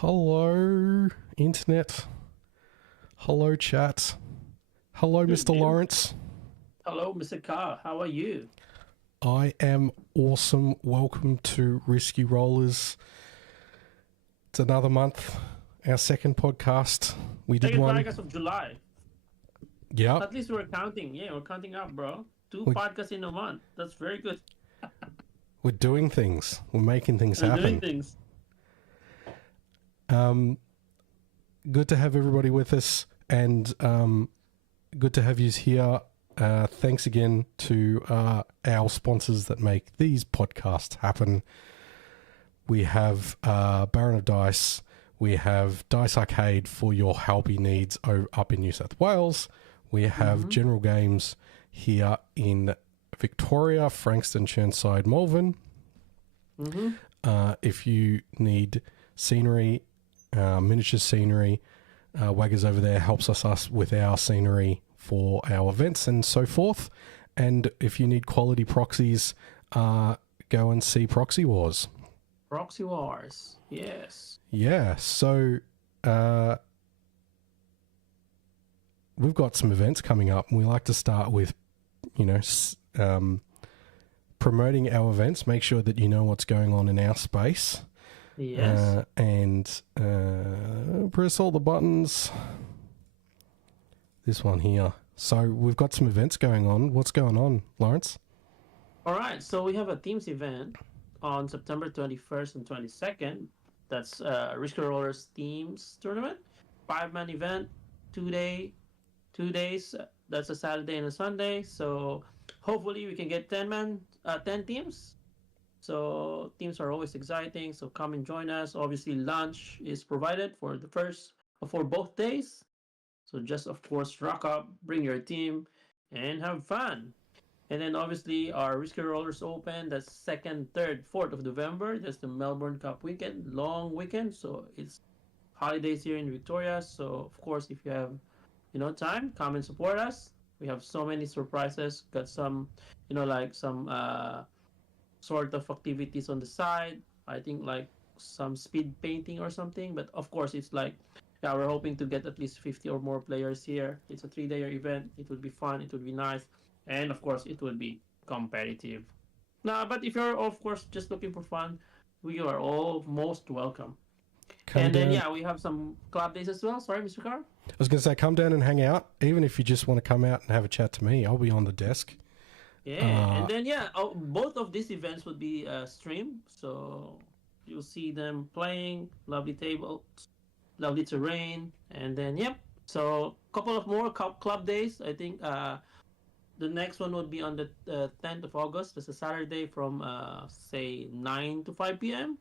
Hello, internet. Hello, chat. Hello, Good, Mr. Jim. Lawrence. Hello, Mr. Carl. How are you? I am awesome. Welcome to Risky Rollers. It's another month, our second podcast. We did Second one. podcast of July. Yep. At least we're counting. Yeah, we're counting up, bro. Two We- podcasts in a month. That's very good. We're doing things. We're making things We're happen. doing things. Good to have everybody with us, and good to have you here. Thanks again to our sponsors that make these podcasts happen. We have Baron of Dice. We have Dice Arcade for your Halby needs up in New South Wales. We have General Games here in Victoria, Frankston, Churnside, Malvern. If you need scenery, miniature scenery, Waggers over there helps us with our scenery for our events and so forth. And if you need quality proxies, go and see Proxywars. Proxywars. Yes. Yeah, so we've got some events coming up, and we like to start with, promoting our events. Make sure that you know what's going on in our space. Yes. And press all the buttons. This one here. So we've got some events going on. What's going on, Lawrence? All right. So we have a Teams event on September 21st and 22nd. That's Risky Rollers Teams Tournament. 5-man event, 2 days. That's a Saturday and a Sunday. So hopefully we can get 10 teams. So teams are always exciting. So come and join us. Obviously, lunch is provided for both days. So just of course rock up, bring your team, and have fun. And then obviously our Risky Rollers Open. That's 2nd, 3rd, 4th of November. That's the Melbourne Cup weekend, long weekend. So it's holidays here in Victoria. So of course, if you have time, come and support us. We have so many surprises. Got some, some sort of activities on the side. I think like some speed painting or something. But of course, it's like, yeah, we're hoping to get at least 50 or more players here. It's a 3-day event. It will be fun. It will be nice. And of course, it will be competitive. Nah, but if you're, of course, just looking for fun, we are all most welcome. Then, we have some club days as well. Sorry, Mr. Carr. I was going to say, come down and hang out. Even if you just want to come out and have a chat to me, I'll be on the desk. Yeah, and then both of these events would be streamed, so you'll see them playing. Lovely tables, lovely terrain, and then so a couple of more club days. I think the next one would be on the 10th of August. It's a Saturday from say 9 to 5 p.m.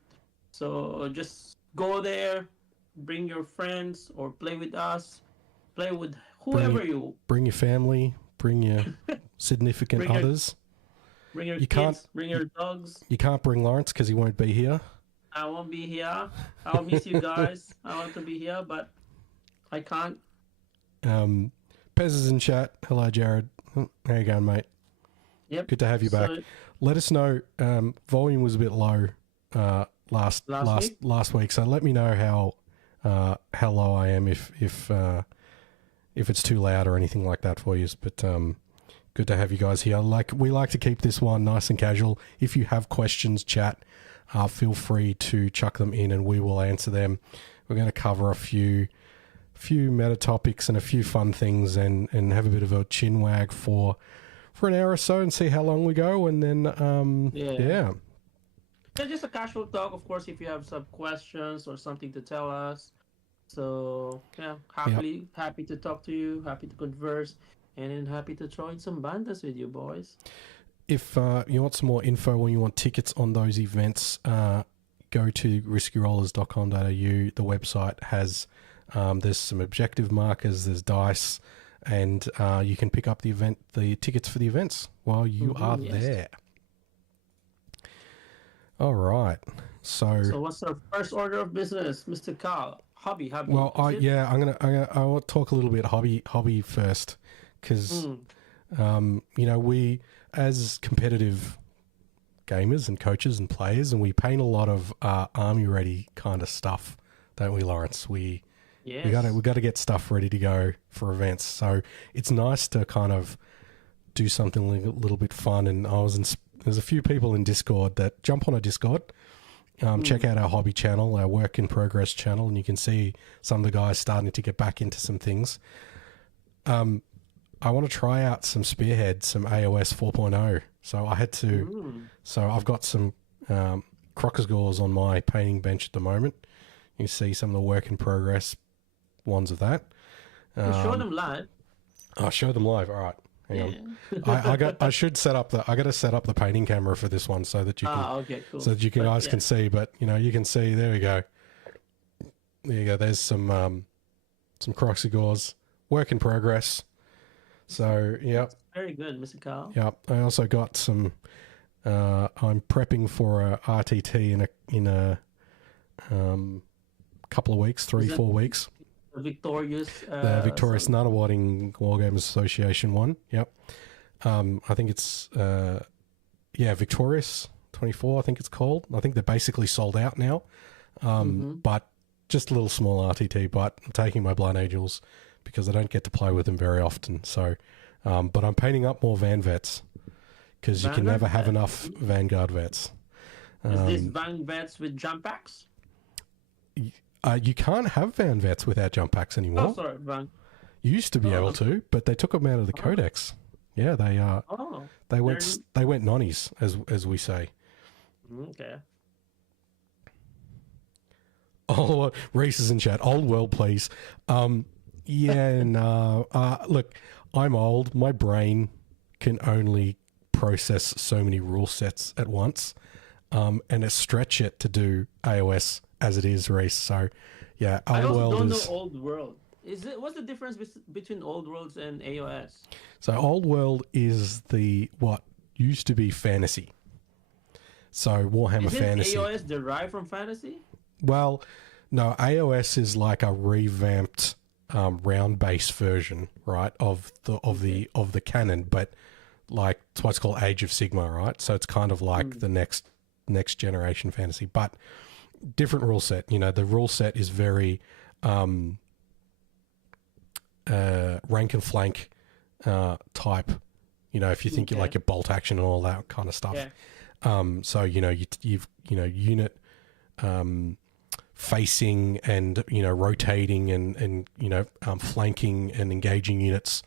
So just go there, bring your friends, or play with us. Play with whoever you. Bring your family. Bring your significant others. Bring your kids, bring your dogs. You can't bring Lawrence because he won't be here. I won't be here. I'll miss you guys. I want to be here, but I can't. Pez is in chat. Hello, Jared. How you going, mate? Yep. Good to have you back. Let us know. Volume was a bit low last week, so let me know how low I am if it's too loud or anything like that for you. But good to have you guys here. We like to keep this one nice and casual. If you have questions, chat, feel free to chuck them in and we will answer them. We're going to cover a few meta topics and a few fun things and have a bit of a chin wag for an hour or so and see how long we go. And then, yeah. Just a casual talk, of course, if you have some questions or something to tell us. So happy to talk to you, happy to converse, and then happy to throw in some bandas with you boys. If you want some more info or you want tickets on those events, go to riskyrollers.com.au. The website has there's some objective markers, there's dice, and you can pick up the tickets for the events while you are there. All right. So what's our first order of business, Mr. Carl? Hobby. Well, I want to talk a little bit hobby first, because we as competitive gamers and coaches and players, and we paint a lot of army ready kind of stuff don't we, Lawrence? We Yes. we got to get stuff ready to go for events. So it's nice to kind of do something a little bit fun. And there's a few people in Discord that jump on a Discord. Check out our hobby channel, our work in progress channel, and you can see some of the guys starting to get back into some things. I want to try out some Spearhead, some AOS 4.0. So I had to. So I've got some Crockers on my painting bench at the moment. You can see some of the work in progress ones of that. You show them live. I'll show them live. All right, hang on. I got to set up the painting camera for this one so that you can. Okay, cool. So that you guys can see. But you can see. There we go. There you go. There's some Croxywars work in progress. So yep. Very good, Mr. Carl. Yep. I also got some. I'm prepping for a RTT in a couple of weeks, 4 weeks. The victorious. The Victorious Nunawading Wargamers Association one. Yep. I think it's Victorious 24. I think it's called. I think they're basically sold out now. But just a little small RTT. But I'm taking my Blood Angels because I don't get to play with them very often. So, but I'm painting up more Van Vets because you can never have enough Vanguard Vets. Is this Van Vets with jump packs? You can't have Van Vets without jump packs anymore. Oh, sorry, Van. You used to be able to, but they took them out of the codex. Yeah, they went nonnies, as we say. Okay. Oh, Reese is in chat. Old world, please. Look, I'm old. My brain can only process so many rule sets at once, and I stretch it to do AOS as it is, Reese. So, yeah, I also don't know Old World. What's the difference between Old Worlds and AOS? So, Old World is what used to be fantasy. So, Warhammer Fantasy. Is AOS derived from fantasy? Well, no. AOS is like a revamped round base version, right, of the canon, but like it's what's called Age of Sigma, right? So it's kind of like the next generation fantasy, but different rule set. The rule set is very rank and flank type. If you think you like your bolt action and all that kind of stuff. Yeah. So you've unit facing and rotating and flanking and engaging units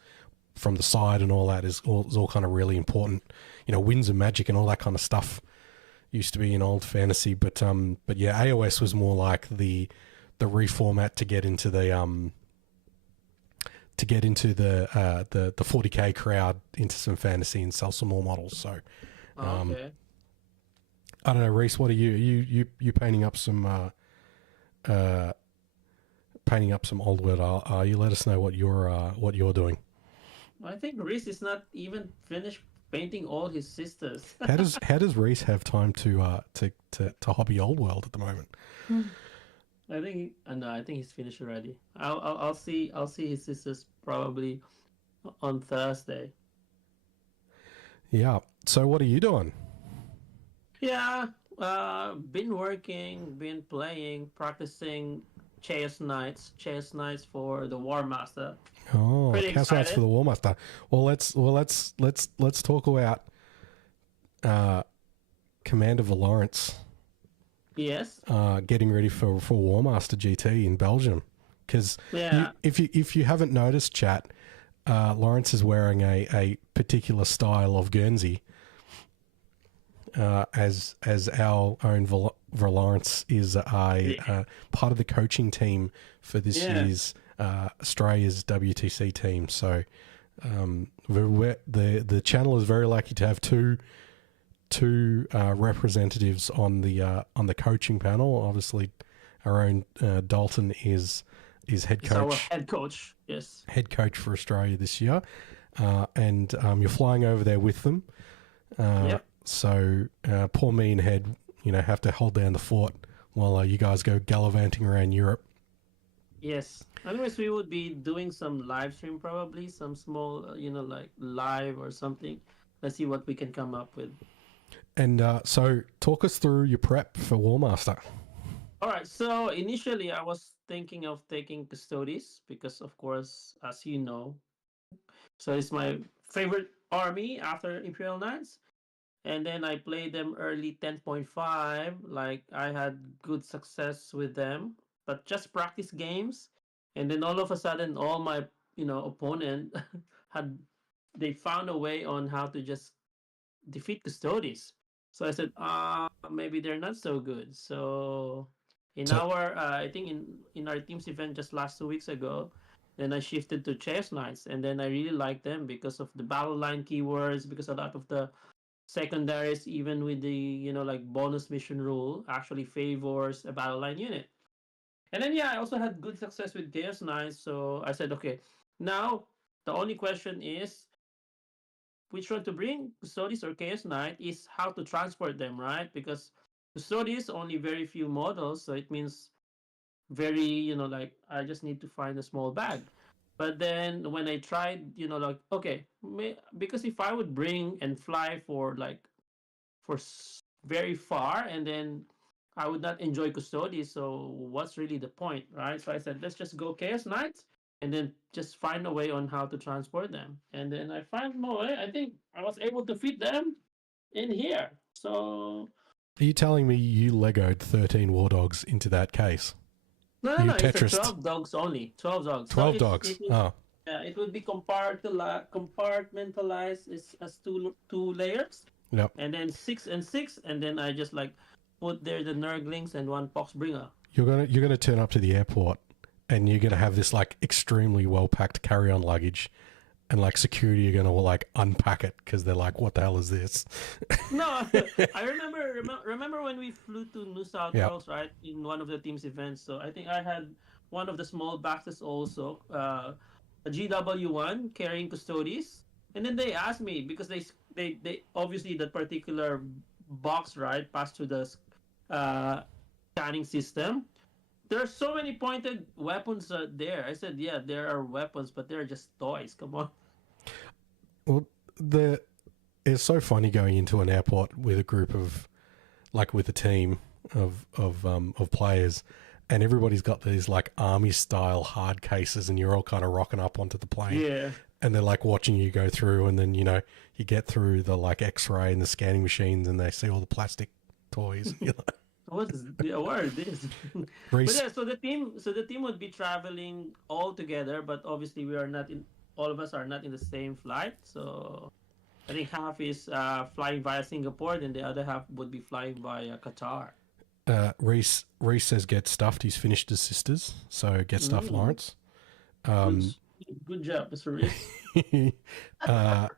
from the side and all that is all kind of really important. Winds of magic and all that kind of stuff used to be in old fantasy, but yeah, AOS was more like the reformat to get into the 40k crowd into some fantasy and sell some more models. So Okay. I don't know, Reese, what are you painting up some old world? You let us know what you're doing. I think Reese is not even finished painting all his sisters. How does Reese have time to hobby old world at the moment? I think he's finished already. I'll see his sisters probably on Thursday. Yeah. So what are you doing? Yeah, been working, been playing, practicing chess nights for the War Master. Oh, chess nights for the War Master. Well, let's talk about Commander Laurence. Yes. Getting ready for War Master GT in Belgium, because if you haven't noticed, chat, Laurence is wearing a particular style of Guernsey. As our own Lawrence is a part of the coaching team for this year's Australia's WTC team. So the channel is very lucky to have two representatives on the coaching panel. Obviously, our own Dalton is head coach. Our head coach, yes. Head coach for Australia this year, and you're flying over there with them. Yep. So poor me and Head, have to hold down the fort while you guys go gallivanting around Europe. Yes. Anyways, we would be doing some live stream probably, some small, like live or something. Let's see what we can come up with. And so talk us through your prep for War Master. All right. So initially, I was thinking of taking Custodes because, of course, as you know, so it's my favorite army after Imperial Knights. And then I played them early 10.5. Like I had good success with them, but just practice games. And then all of a sudden, all my opponent had they found a way on how to just defeat Custodes. So I said, maybe they're not so good. So in So our, I think in our team's event just last 2 weeks ago, then I shifted to Chess Knights, and then I really like them because of the battle line keywords, because a lot of the secondaries, even with the like bonus mission rule, actually favors a battle line unit. And then yeah, I also had good success with Chaos Knights, so I said, okay, now the only question is which one to bring, Custodes or Chaos Knight, is how to transport them, right? Because Custodes only very few models, so it means very, like I just need to find a small bag. But then when I tried, like okay, because if I would bring and fly for like very far, and then I would not enjoy Custodes. So what's really the point, right? So I said, let's just go Chaos Knights and then just find a way on how to transport them. And then I found my way. I think I was able to fit them in here. So are you telling me you Legoed 13 War Dogs into that case? no, no, You no. It's a Tetris 12 dogs only. 12 dogs. So 12 dogs. Oh, it would be compartmentalized as two layers, yep. and then 6 and 6, and then I just like put there the Nurglings and one Poxbringer. You're gonna turn up to the airport and you're gonna have this like extremely well packed carry on luggage, and like security are gonna like unpack it because they're like, what the hell is this? No, I remember when we flew to New South Yep. Wales, right, in one of the team's events. So I think I had one of the small boxes also, a GW1 carrying Custodes, and then they asked me because they obviously that particular box, right, passed through the uh, scanning system. There are so many pointed weapons there. I said, yeah, there are weapons, but they're just toys. Come on. Well, it's so funny going into an airport with a group of, like, with a team of players, and everybody's got these like army style hard cases, and you're all kind of rocking up onto the plane, Yeah. and they're like watching you go through, and then you get through the like X-ray and the scanning machines, and they see all the plastic toys. What is what are this? But Reese, yeah, so the team would be traveling all together, but obviously we are not in. All of us are not in the same flight. So I think half is flying via Singapore, then the other half would be flying via Qatar. Reese says get stuffed. He's finished his sisters, so get stuffed, Mm, Lawrence. good, Um, good job, Mr. Reese. uh,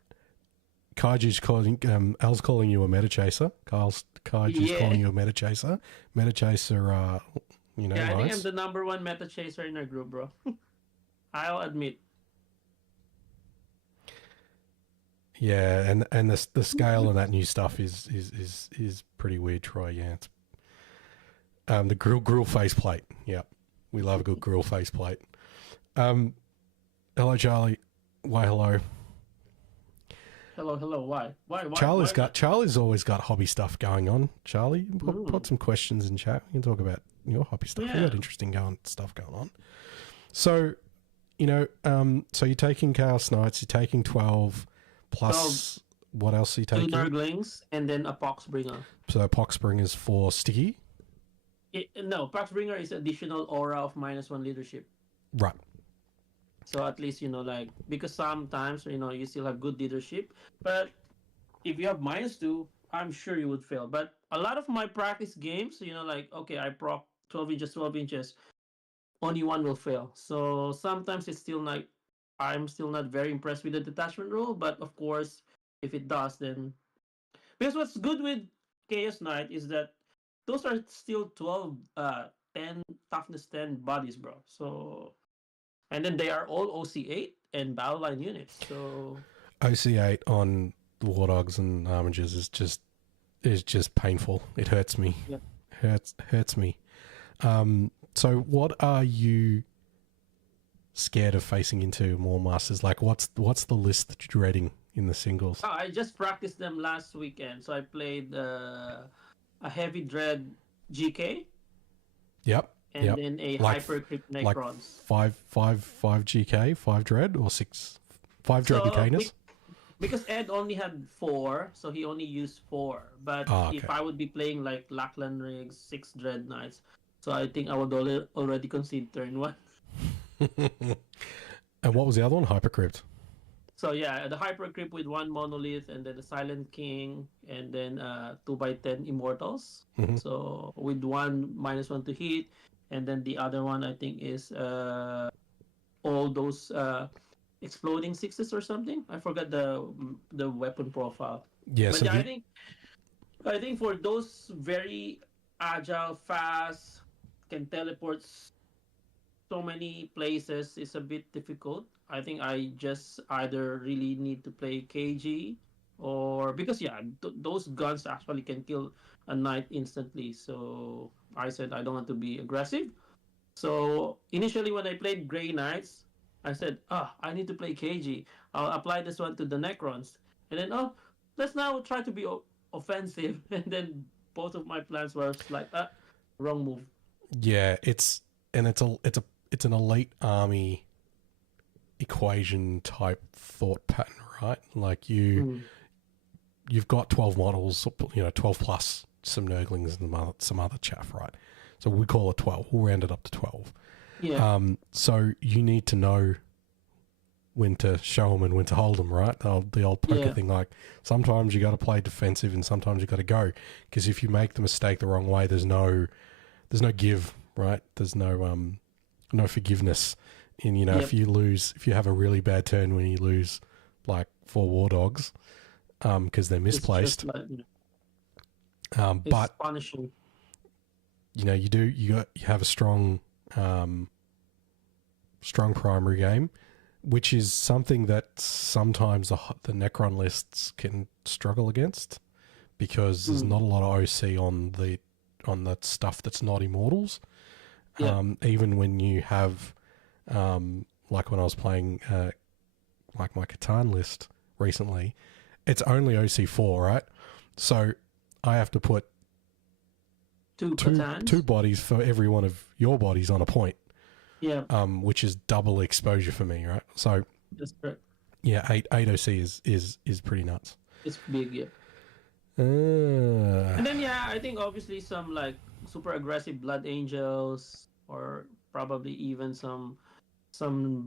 Kaiju's calling, Al's calling you a meta chaser. Kaiju's Yeah, calling you a meta chaser. Meta chaser, yeah. I think I'm nice. the number one meta chaser in our group, bro. I'll admit. Yeah, and the scale on that new stuff is pretty weird, Troy. Yeah, it's the grill faceplate. Yeah, we love a good grill faceplate. Hello, Charlie. Why hello? Hello, hello. Why? Charlie's Why? Charlie's always got hobby stuff going on. Charlie, Mm, put some questions in chat. We can talk about your hobby stuff. You yeah. got interesting stuff going on. So, so you're taking Chaos Knights. You're taking 12 plus. What else are you Two taking? Nurglings and then a Poxbringer. So Poxbringer's for sticky. No, Poxbringer is additional aura of -1 leadership. Right. So at least like because sometimes you still have good leadership, but if you have -2, I'm sure you would fail. But a lot of my practice games, like okay, I proc 12 inches, 12 inches, only one will fail. So sometimes it's still like I'm still not very impressed with the detachment rule. But of course, if it does, then because what's good with Chaos Knight is that those are still 12, 10 toughness 10 bodies, bro. So and then they are all OC8 and battle line units. So OC8 on the War Dogs and Armigers is just painful. It hurts me. yeah. Hurts me. So what are you scared of facing into more masters? Like what's the list that you're dreading in the singles? Oh, I just practiced them last weekend. So I played a heavy dread GK. Yep. and Yep. then a Like hypercrypt like Necrons. five GK, 5 dread, or 5 dread and So Canis. because Ed only had 4, so he only used 4. But Ah, if okay. I would be playing like Lackland Rigs, 6 Dread Knights, so I think I would already concede turn 1. And what was the other one? Hypercrypt. So yeah, the Hypercrypt with 1 Monolith, and then the Silent King, and then 2x10 Immortals. Mhm. So with 1 -1 to hit, and then the other one I think is all those exploding sixes or something. I forgot the weapon profile. Yeah. But So yeah, I think for those very agile, fast, can teleport so many places is a bit difficult. I think I just either really need to play KG, or because yeah, those guns actually can kill a knight instantly. So I said I don't want to be aggressive. So initially when I played Grey Knights, I said, I need to play KG. I'll apply this one to the Necrons. And then, let's now try to be offensive. And then both of my plans were like, wrong move. yeah, it's an elite army equation type thought pattern, right? Like you've got 12 models, 12 plus some Nurglings and some other chaff, right? So we call it 12. We'll round it up to 12. Yeah. So you need to know when to show them and when to hold them, right? The old poker thing. Like sometimes you got to play defensive and sometimes you got to go, because if you make the mistake the wrong way, there's no give, right? There's no forgiveness. And if you have a really bad turn when you lose like 4 War Dogs, because they're misplaced. It's but punishing. you have a strong primary game, which is something that sometimes the Necron lists can struggle against, because there's not a lot of OC on the stuff that's not Immortals. Even when you have like when I was playing like my Catan list recently, it's only OC4, right? So I have to put two bodies for every one of your bodies on a point. Yeah. Which is double exposure for me, right? So that's correct. Yeah, 8 OC is pretty nuts. It's big, yeah. And then I think obviously some like super aggressive Blood Angels, or probably even some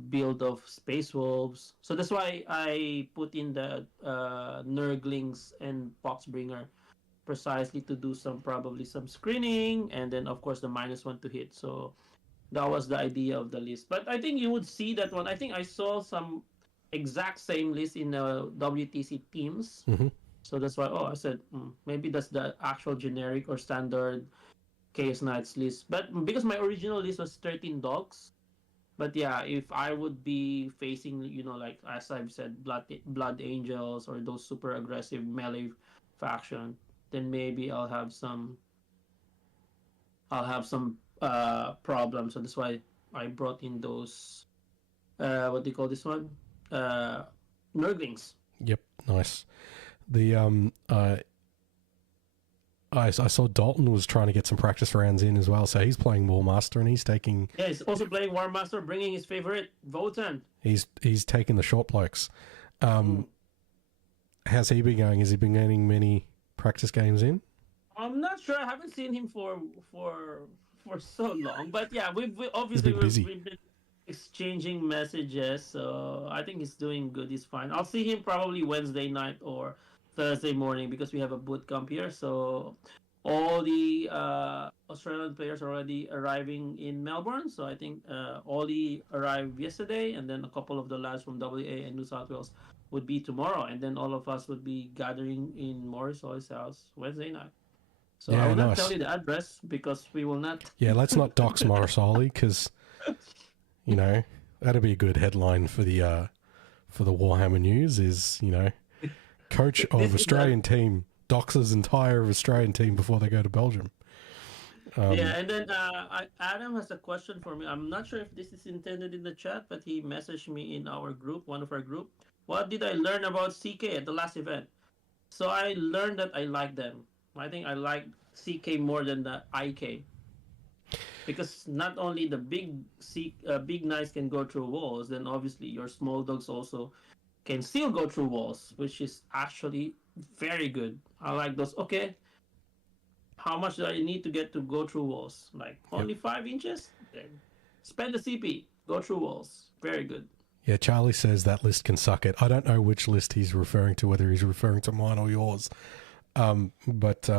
build of Space Wolves. So that's why I put in the Nurglings and Poxbringer, precisely to do probably some screening, and then of course the -1 to hit. So that was the idea of the list. But I think you would see that one. I think I saw some exact same list in the WTC teams. Mm-hmm. So that's why I said maybe that's the actual generic or standard Chaos Knights list. But because my original list was 13 dogs. But yeah, if I would be facing, like as I've said, Blood Angels or those super aggressive melee faction, then maybe I'll have some problems. So that's why I brought in those what do you call this one? Nurglings. Yep, nice. The I saw Dalton was trying to get some practice rounds in as well, so he's playing Warmaster and he's taking. Yeah, he's also playing Warmaster, bringing his favorite Votan. He's taking the short blokes. How's he been going? Has he been getting many practice games in? I'm not sure. I haven't seen him for so long, but yeah, we've been exchanging messages, so I think he's doing good. He's fine. I'll see him probably Wednesday night or Thursday morning, because we have a boot camp here. So all the Australian players are already arriving in Melbourne. So I think Ollie arrived yesterday, and then a couple of the lads from WA and New South Wales would be tomorrow, and then all of us would be gathering in Morris Oil's house Wednesday night. So I will not tell you the address, because we will not. Yeah, let's not dox Morris Ollie, because that'll be a good headline for the Warhammer news. Is coach of Australian team doxes entire Australian team before they go to Belgium. And then Adam has a question for me. I'm not sure if this is intended in the chat, but he messaged me in our group, one of our group. What did I learn about CK at the last event? So I learned that I like them. I think I like CK more than the IK. because not only the big knights can go through walls, then obviously your small dogs also can still go through walls, which is actually very good. I like those. Okay, how much do I need to get to go through walls? Like only 5 inches? Then spend the CP, go through walls. Very good. Yeah, Charlie says that list can suck it. I don't know which list he's referring to, whether he's referring to mine or yours. But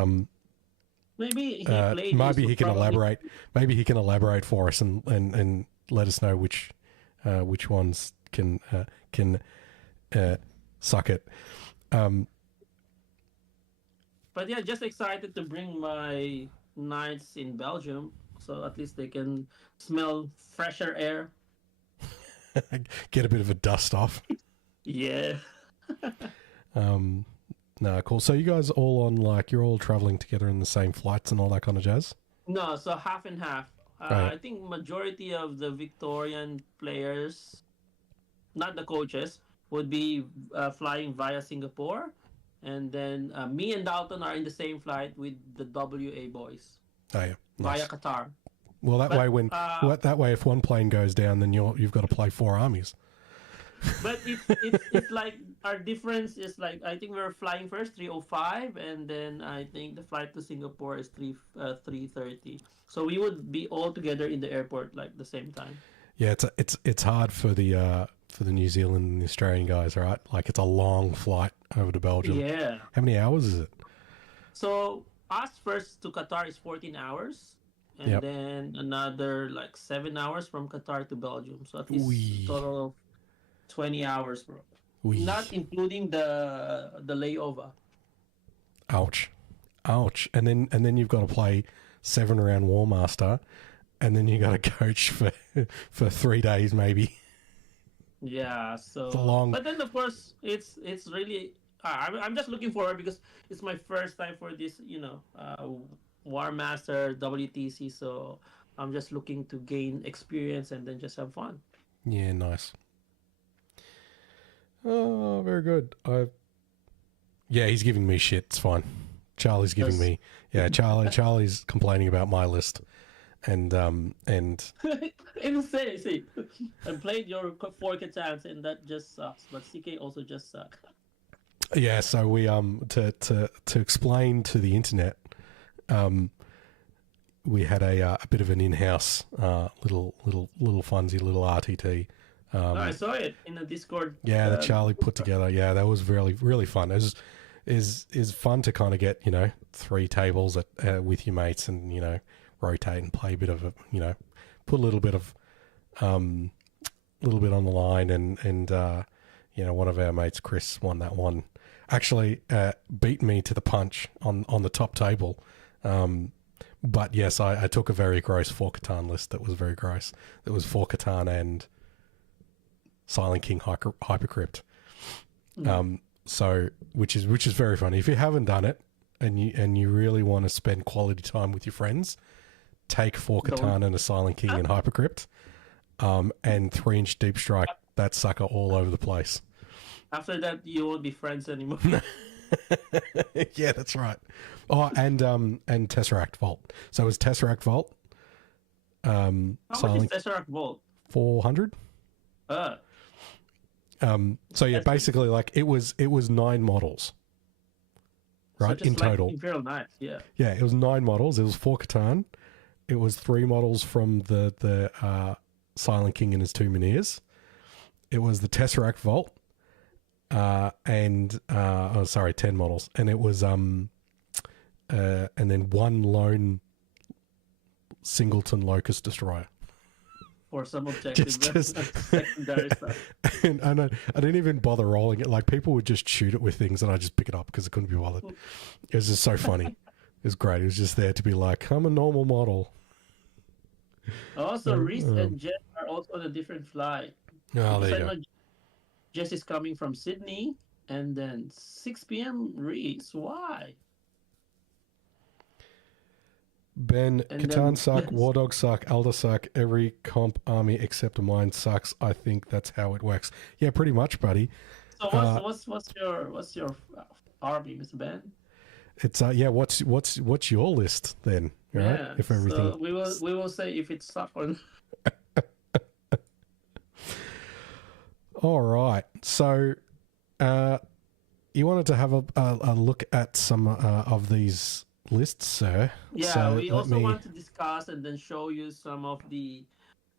maybe he played. Maybe he can elaborate. Maybe he can elaborate for us and let us know which ones can suck it. But yeah, just excited to bring my knights in Belgium, so at least they can smell fresher air. Get a bit of a dust off. Yeah. No, cool. So you guys all on, like, you're all traveling together in the same flights and all that kind of jazz? No, so half and half. Right. I think majority of the Victorian players, not the coaches, would be flying via Singapore. And then me and Dalton are in the same flight with the WA boys. Oh, yeah. Nice. Via Qatar. Well, that way, if one plane goes down, then you've got to play 4 armies. But it's like our difference is like, I think we're flying first 3:05, and then I think the flight to Singapore is 3:30. So we would be all together in the airport like the same time. Yeah, it's hard for the New Zealand and the Australian guys, right? Like, it's a long flight over to Belgium. Yeah. How many hours is it? So us first to Qatar is 14 hours. And then another like 7 hours from Qatar to Belgium. So at least total of 20 hours, bro. Not including the layover. Ouch. And then you've got to play 7-round War Master, and then you got to coach for 3 days maybe. Yeah, so it's long. But then of course it's really I'm just looking forward because it's my first time for this, War Master WTC, so I'm just looking to gain experience and then just have fun. Yeah, nice. Oh, very good. He's giving me shit. It's fine. Charlie's giving me. Yeah, Charlie's complaining about my list, and see, I played your 4 Catans and that just sucks. But CK also just suck. Yeah, so we to explain to the internet. We had a bit of an in-house little funsy, little RTT. I saw it in the Discord. Yeah, that Charlie put together. Yeah, that was really, really fun. It is fun to kind of get 3 tables with your mates and rotate and play a bit of put a little bit on the line and one of our mates, Chris, won that one. Actually, beat me to the punch on the top table. But yes, I took a very gross 4 Catan list that was very gross. That was 4 Catan and Silent King Hypercrypt. So which is very funny. If you haven't done it and you really want to spend quality time with your friends, take 4 Catan and a Silent King and Hypercrypt, and 3-inch Deep Strike that sucker all over the place. After that, you won't be friends anymore. Yeah, that's right. Oh, and Tesseract Vault. So it was Tesseract Vault. How much is Tesseract Vault? 400. So yeah, basically, like it was 9 models, right, in total. Like Imperial Knights, yeah. Yeah, it was 9 models. It was 4 Catan. It was 3 models from the Silent King and his 2 Minears. It was the Tesseract Vault. 10 models, and it was and then 1 lone singleton Locust Destroyer for some objectives. Just secondary stuff. And I didn't even bother rolling it. Like, people would just shoot it with things, and I just pick it up because I couldn't be bothered. It was just so funny. It was great. It was just there to be like, I'm a normal model. Also, Reese and Jess are also on a different flight. Oh, there you go. Jess is coming from Sydney, and then 6 p.m. Reese. Why? Ben, Catan suck, War Dog suck, Elder suck, every comp army except mine sucks. I think that's how it works. Yeah, pretty much, buddy. So what's your army, Mr. Ben? It's what's your list then? right? Yeah. If everything. So we will say if it's suck or not. All right. So, you wanted to have a look at some of these lists, sir. Yeah, So we also want to discuss and then show you some of the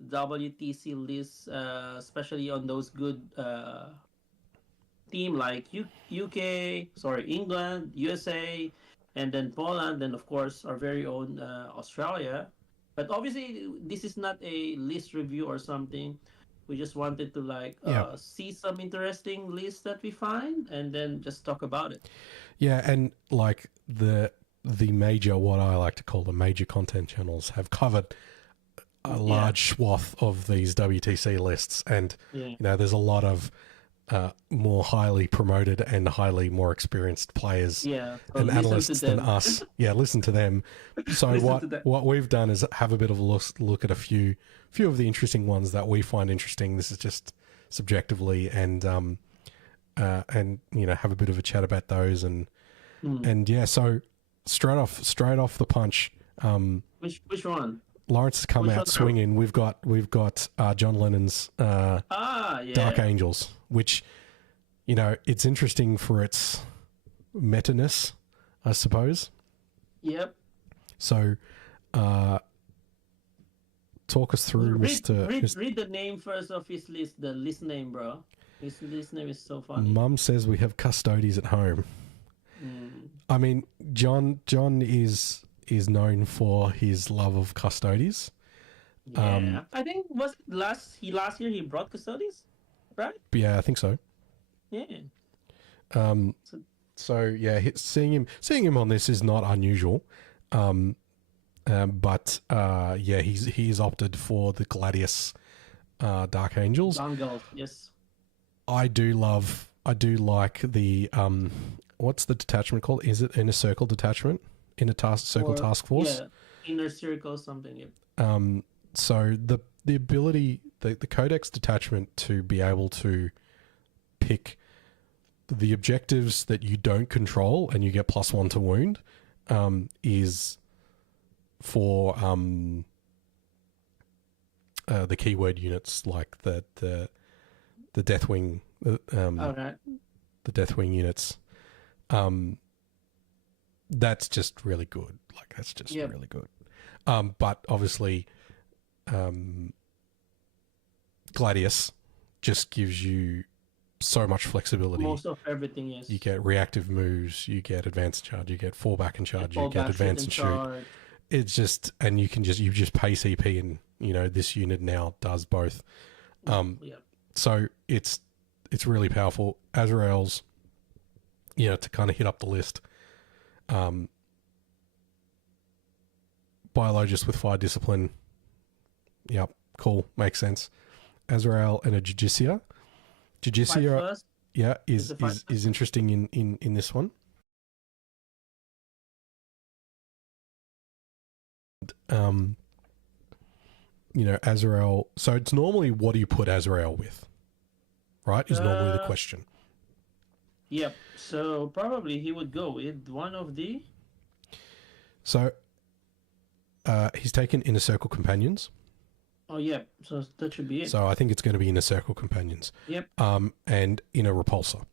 WTC lists, especially on those good team like UK, sorry, England, USA, and then Poland, and of course our very own Australia. But obviously, this is not a list review or something. We just wanted to see some interesting lists that we find, and then just talk about it. Yeah, and like the major, what I like to call the major content channels, have covered a large swath of these WTC lists, and you know, there's a lot of more highly promoted and highly more experienced players and analysts than us. Yeah, listen to them. So what we've done is have a bit of a look at a few of the interesting ones that we find interesting. This is just subjectively, and you know, have a bit of a chat about those, and yeah. So straight off the punch. Which one? Lawrence has come out swinging. We've got John Lennon's Dark Angels, which, you know, it's interesting for its meta-ness, I suppose. Yep. So, talk us through, read the name first of his list. The list name, bro. His list name is so funny. Mum says we have custodies at home. I mean, John is known for his love of custodies. Yeah, I think was it last year he brought custodies, right? Yeah, I think so. Yeah. So yeah, seeing him on this is not unusual. But yeah, he's opted for the Gladius Dark Angels. Dongles, yes. I do like the what's the detachment called? Is it Inner Circle detachment? Inner Circle Task Force? Yeah, Inner Circle something. Yeah. So the ability, the Codex detachment to be able to pick the objectives that you don't control and you get +1 to wound, is for the keyword units like the Deathwing, Okay. the Deathwing units. That's just really good. Like, that's just really good. But obviously, Gladius just gives you so much flexibility. Most of everything, yes. You get reactive moves, you get advanced charge, you get fallback and charge, you get advance and shoot. It's just, and you just pay CP, and you know, this unit now does both. So it's really powerful. Azrael's, you know, to kind of hit up the list. Biologist with fire discipline. Yep, cool, makes sense. Azrael and a Judicia. Judicia, yeah, is interesting in this one. You know, Azrael. So it's normally, what do you put Azrael with? Right, is normally the question. Yep. So probably he would go with one of the. So he's taken Inner Circle Companions. Oh, yeah. So that should be it. So I think it's going to be Inner Circle Companions. Yep. And Inner Repulsor.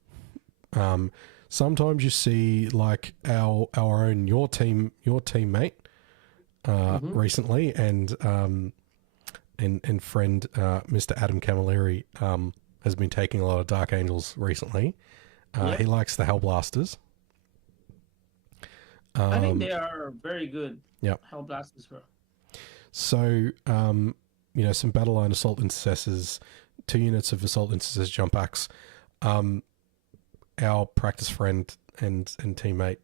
Sometimes you see like our own your teammate recently, and friend Mr. Adam Camilleri has been taking a lot of Dark Angels recently. He likes the Hellblasters. I think they are very good. Yeah. Hellblasters, bro. So, you know, some battle line assault intercessors, 2 units of assault intercessor jump axe. Our practice friend and teammate,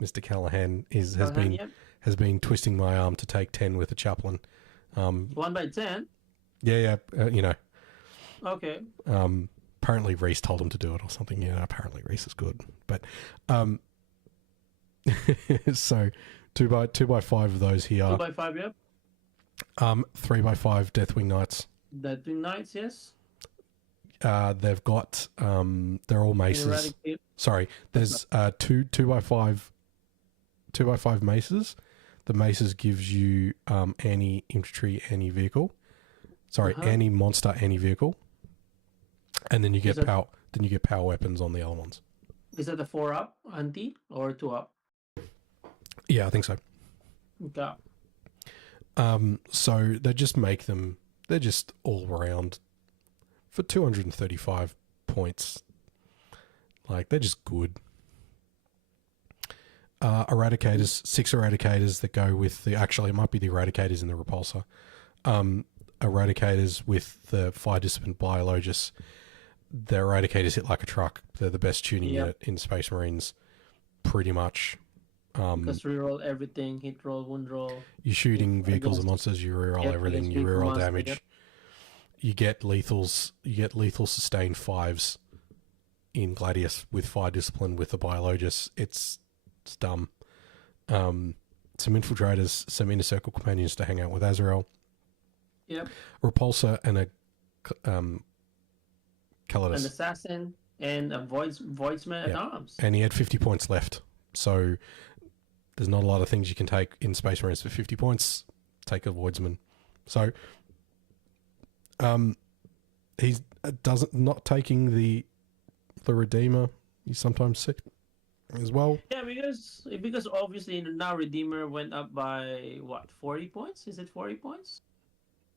Mr. Callahan, has been twisting my arm to take 10 with a chaplain. 1x10. Yeah, you know. Okay. Apparently Reese told him to do it or something. Yeah, apparently Reese is good. But so 2x5 of those here. 2x5, yep. 3x5 Deathwing Knights. Deathwing Knights, yes. They've got they're all maces. Sorry, there's 2x5 maces. The maces gives you any infantry, any vehicle. Sorry, Uh-huh. any monster, any vehicle. And then you get Is it- power. Then you get power weapons on the other ones. Is it a 4-up anti or 2-up? Yeah, I think so. Okay. So they just make them. They're just all around for 235 points. Like, they're just good. Eradicators, 6 eradicators that go with the. Actually, it might be the eradicators in the repulsor. Eradicators with the fire disciplined biologist. The eradicators hit like a truck. They're the best tuning unit in Space Marines, pretty much. Because reroll everything, hit roll, wound roll. You're shooting vehicles and against- monsters. You reroll Yep, everything. against You vehicle reroll monster, damage. yep. You get lethals. You get lethal sustained 5s in Gladius with fire discipline with the biologist. It's dumb. Some infiltrators, some inner circle companions to hang out with Azrael. Yep. Repulsor and a An Calidus. assassin and a voidsman at arms. And he had 50 points left. So there's not a lot of things you can take in Space Marines for 50 points. Take a Voidsman. So he's not taking the Redeemer. He's sometimes sick as well. Yeah, because obviously now Redeemer went up by what, 40 points? Is it 40 points?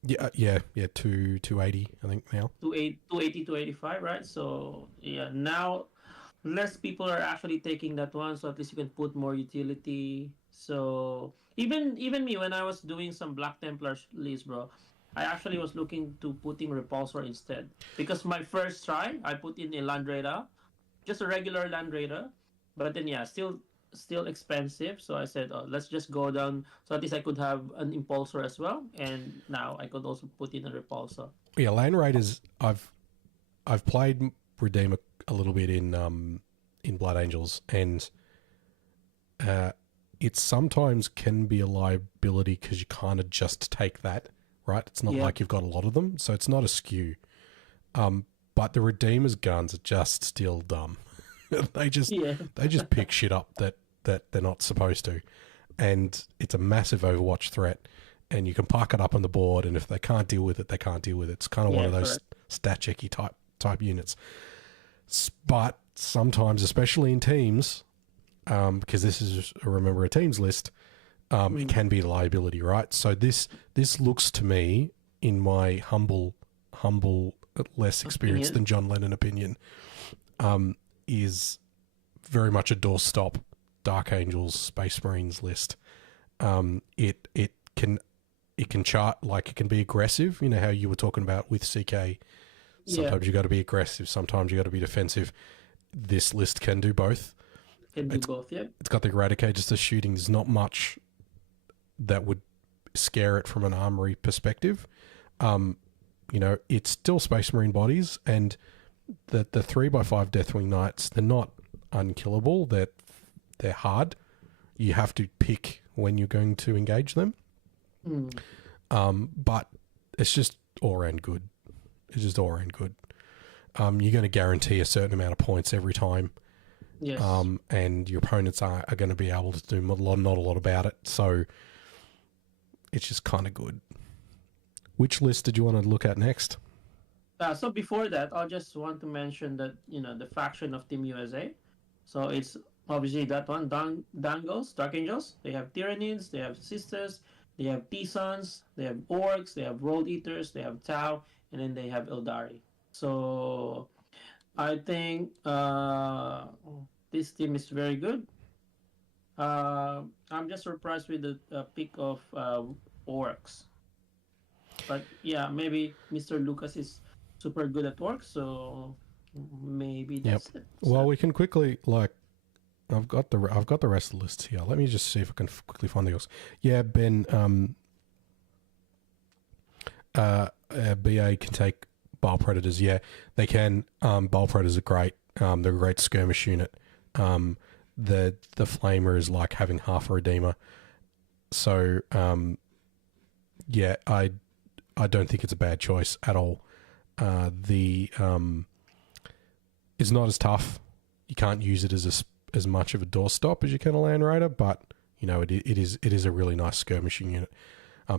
Yeah, 280 I think now. 280, 285, right? So yeah, now less people are actually taking that one, so at least you can put more utility. So even me, when I was doing some Black Templars list, bro, I actually was looking to putting Repulsor instead, because my first try I put in a Land Raider, just a regular Land Raider, but then yeah, still expensive. So I said, oh, let's just go down, so at least I could have an Impulsor as well, and now I could also put in a Repulsor. Yeah, Land Raiders. I've played Redeemer a little bit in Blood Angels, and it sometimes can be a liability because you kind of just take that, right? It's not like you've got a lot of them, so it's not a skew. But the Redeemer's guns are just still dumb. they just pick shit up that they're not supposed to, and it's a massive Overwatch threat. And you can park it up on the board, and if they can't deal with it, they can't deal with it. It's kind of one of those stat checky type units. But sometimes, especially in teams, because this is remember a teams list, it can be a liability, right? So this looks to me, in my humble, less experienced than John Lennon opinion, is very much a doorstop Dark Angels Space Marines list. It can chart, like, it can be aggressive. You know how you were talking about with CK. Sometimes you got to be aggressive. Sometimes you got to be defensive. This list can do both. Both, yeah. It's got the Eradicators to shooting. There's not much that would scare it from an armory perspective. It's still Space Marine bodies, and the 3x5 Deathwing Knights, they're not unkillable. They're hard. You have to pick when you're going to engage them. But it's just all around good. It's just all around good. You're going to guarantee a certain amount of points every time. Yes. And your opponents are going to be able to do not a lot about it. So it's just kind of good. Which list did you want to look at next? So before that, I just want to mention that, the faction of Team USA. So it's obviously that one, Dangos, Dark Angels. They have Tyranids, they have Sisters, they have Pisons, they have Orcs, they have Road Eaters, they have Tau, and then they have Eldari. So I think this team is very good. I'm just surprised with the pick of Orcs. But yeah, maybe Mr. Lucas is super good at Orcs, so maybe that's it. Well, we can quickly, I've got the rest of the lists here. Let me just see if I can quickly find the Orcs. Yeah, Ben. BA can take Bile Predators. Yeah, they can. Bile Predators are great. They're a great skirmish unit. The Flamer is like having half a Redeemer. So yeah, I don't think it's a bad choice at all. It's not as tough. You can't use it as much of a doorstop as you can a Land Raider, but it is a really nice skirmishing unit.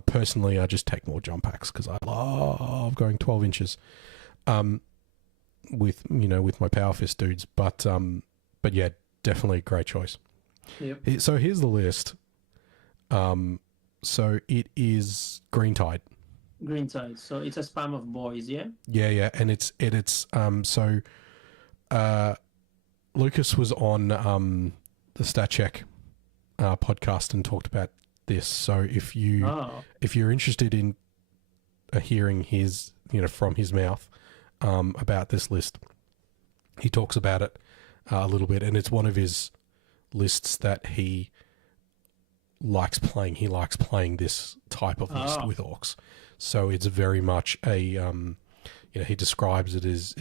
Personally, I just take more jump packs because I love going 12 inches with my Power Fist dudes. But yeah, definitely a great choice. Yep. So here's the list. So it is Green Tide. Green Tide. So it's a spam of boys, yeah? Yeah, and it's so Lucas was on the Stat Check podcast and talked about this. So if you're interested in hearing his from his mouth about this list, he talks about it a little bit, and it's one of his lists that he likes playing. He likes playing this type of list with orcs. So it's very much a he describes it as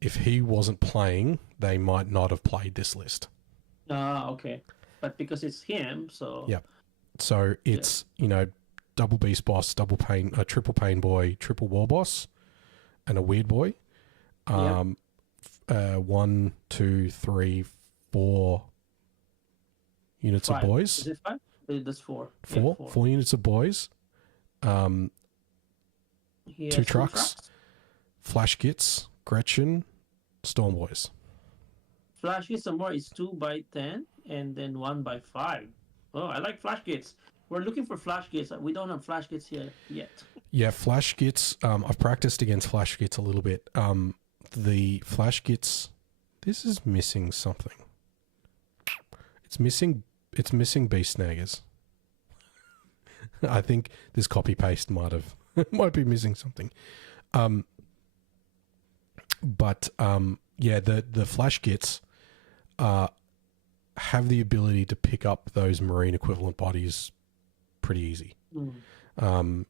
if he wasn't playing, they might not have played this list. Okay. But because it's him, so... Yeah. So it's, double Beast Boss, double Pain, triple Pain Boy, triple War Boss, and a Weird Boy. 1, 2, 3, 4 units 5. of boys. Is it 5? That's 4. 4. Yeah, 4 units of boys. 2 trucks. Flash Gits, Gretchen, Storm Boys. Flash Gits some more is 2 by 10 and then 1 by 5. Oh, I like Flash Gits. We're looking for Flash Gits. We don't have Flash Gits here yet. Yeah, Flash Gits. I've practiced against Flash Gits a little bit. The Flash Gits. This is missing something. It's missing Beast Snaggers. I think this copy paste might be missing something. But the Flash Gits have the ability to pick up those marine equivalent bodies pretty easy.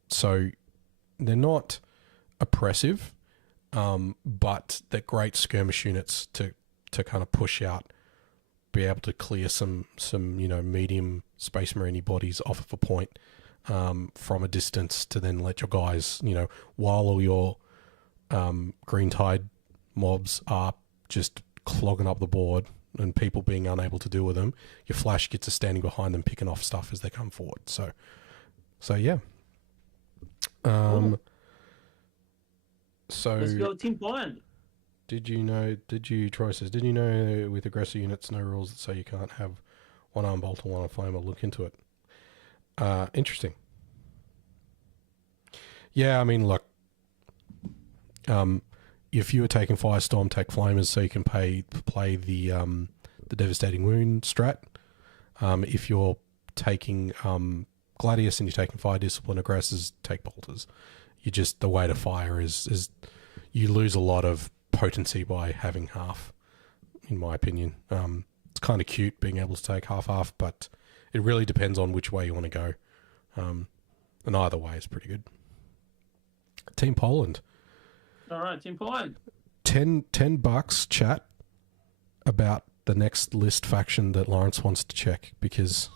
So they're not oppressive, but they're great skirmish units to kind of push out, be able to clear some medium Space Marine bodies off of a point from a distance to then let your guys, while all your Green Tide mobs are just clogging up the board and people being unable to deal with them, your Flash Gits are standing behind them picking off stuff as they come forward. So yeah. So let's go Team Poland. Troy says, did you know with aggressor units, no rules that say you can't have one arm bolt or one arm flame? I'll look into it. Interesting. Yeah, I mean, look, if you were taking Firestorm, take Flamers so you can play the Devastating Wound strat. If you're taking Gladius and you're taking Fire Discipline, aggressors take Bolters. The way to fire is you lose a lot of potency by having half, in my opinion. It's kind of cute being able to take half, but it really depends on which way you want to go. And either way is pretty good. Team Poland. All right, Team Poland. $10 chat about the next list faction that Laurence wants to check, because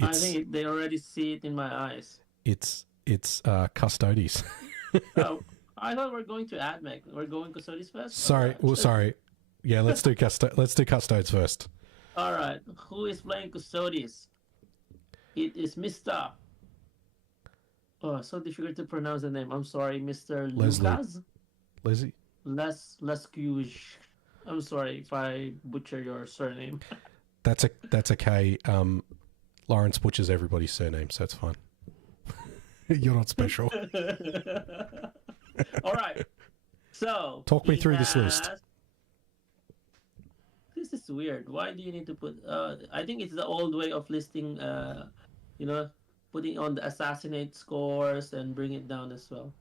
I think they already see it in my eyes. It's Custodes. Oh, I thought we're going to AdMech. We're going Custodes first. Sorry. Yeah, let's do Custodes first. All right, who is playing Custodes? It is Mr. Oh, so difficult to pronounce the name. I'm sorry, Mr. Lucas. Lescuge. I'm sorry if I butcher your surname. That's okay. Laurence butchers everybody's surname, so it's fine. You're not special. All right. So talk me through this list. This is weird. Why do you need to put? I think it's the old way of listing. Putting on the assassinate scores and bring it down as well.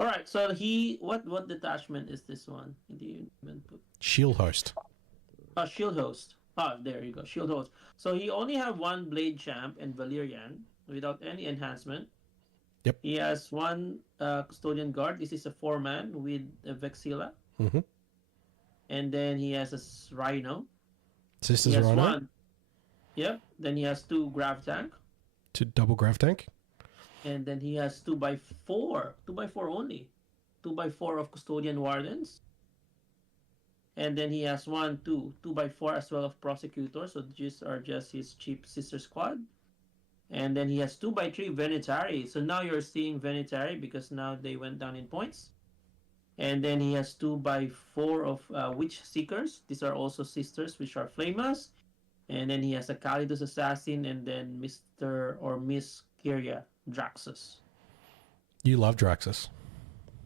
All right. So what detachment is this one? Do you even put? Shield Host. Shield Host. There you go. Shield Host. So he only have one Blade Champ and Valyrian without any enhancement. Yep. He has one Custodian Guard. This is a 4-man with a Vexilla. Mm-hmm. And then he has a Rhino. This is Rhino? One. Yep. Then he has 2 Grav Tank. 2 double Grav Tank. And then he has 2x4. 2x4 only. 2x4 of Custodian Wardens. And then he has 2 by 4 as well of prosecutors. So these are just his cheap sister squad. And then he has 2 by 3 Venetari. So now you're seeing Venetari because now they went down in points. And then he has 2 by 4 of Witch Seekers. These are also sisters, which are Flamas. And then he has a Calidus Assassin, and then Mr. or Miss Kyria Draxus. You love Draxus.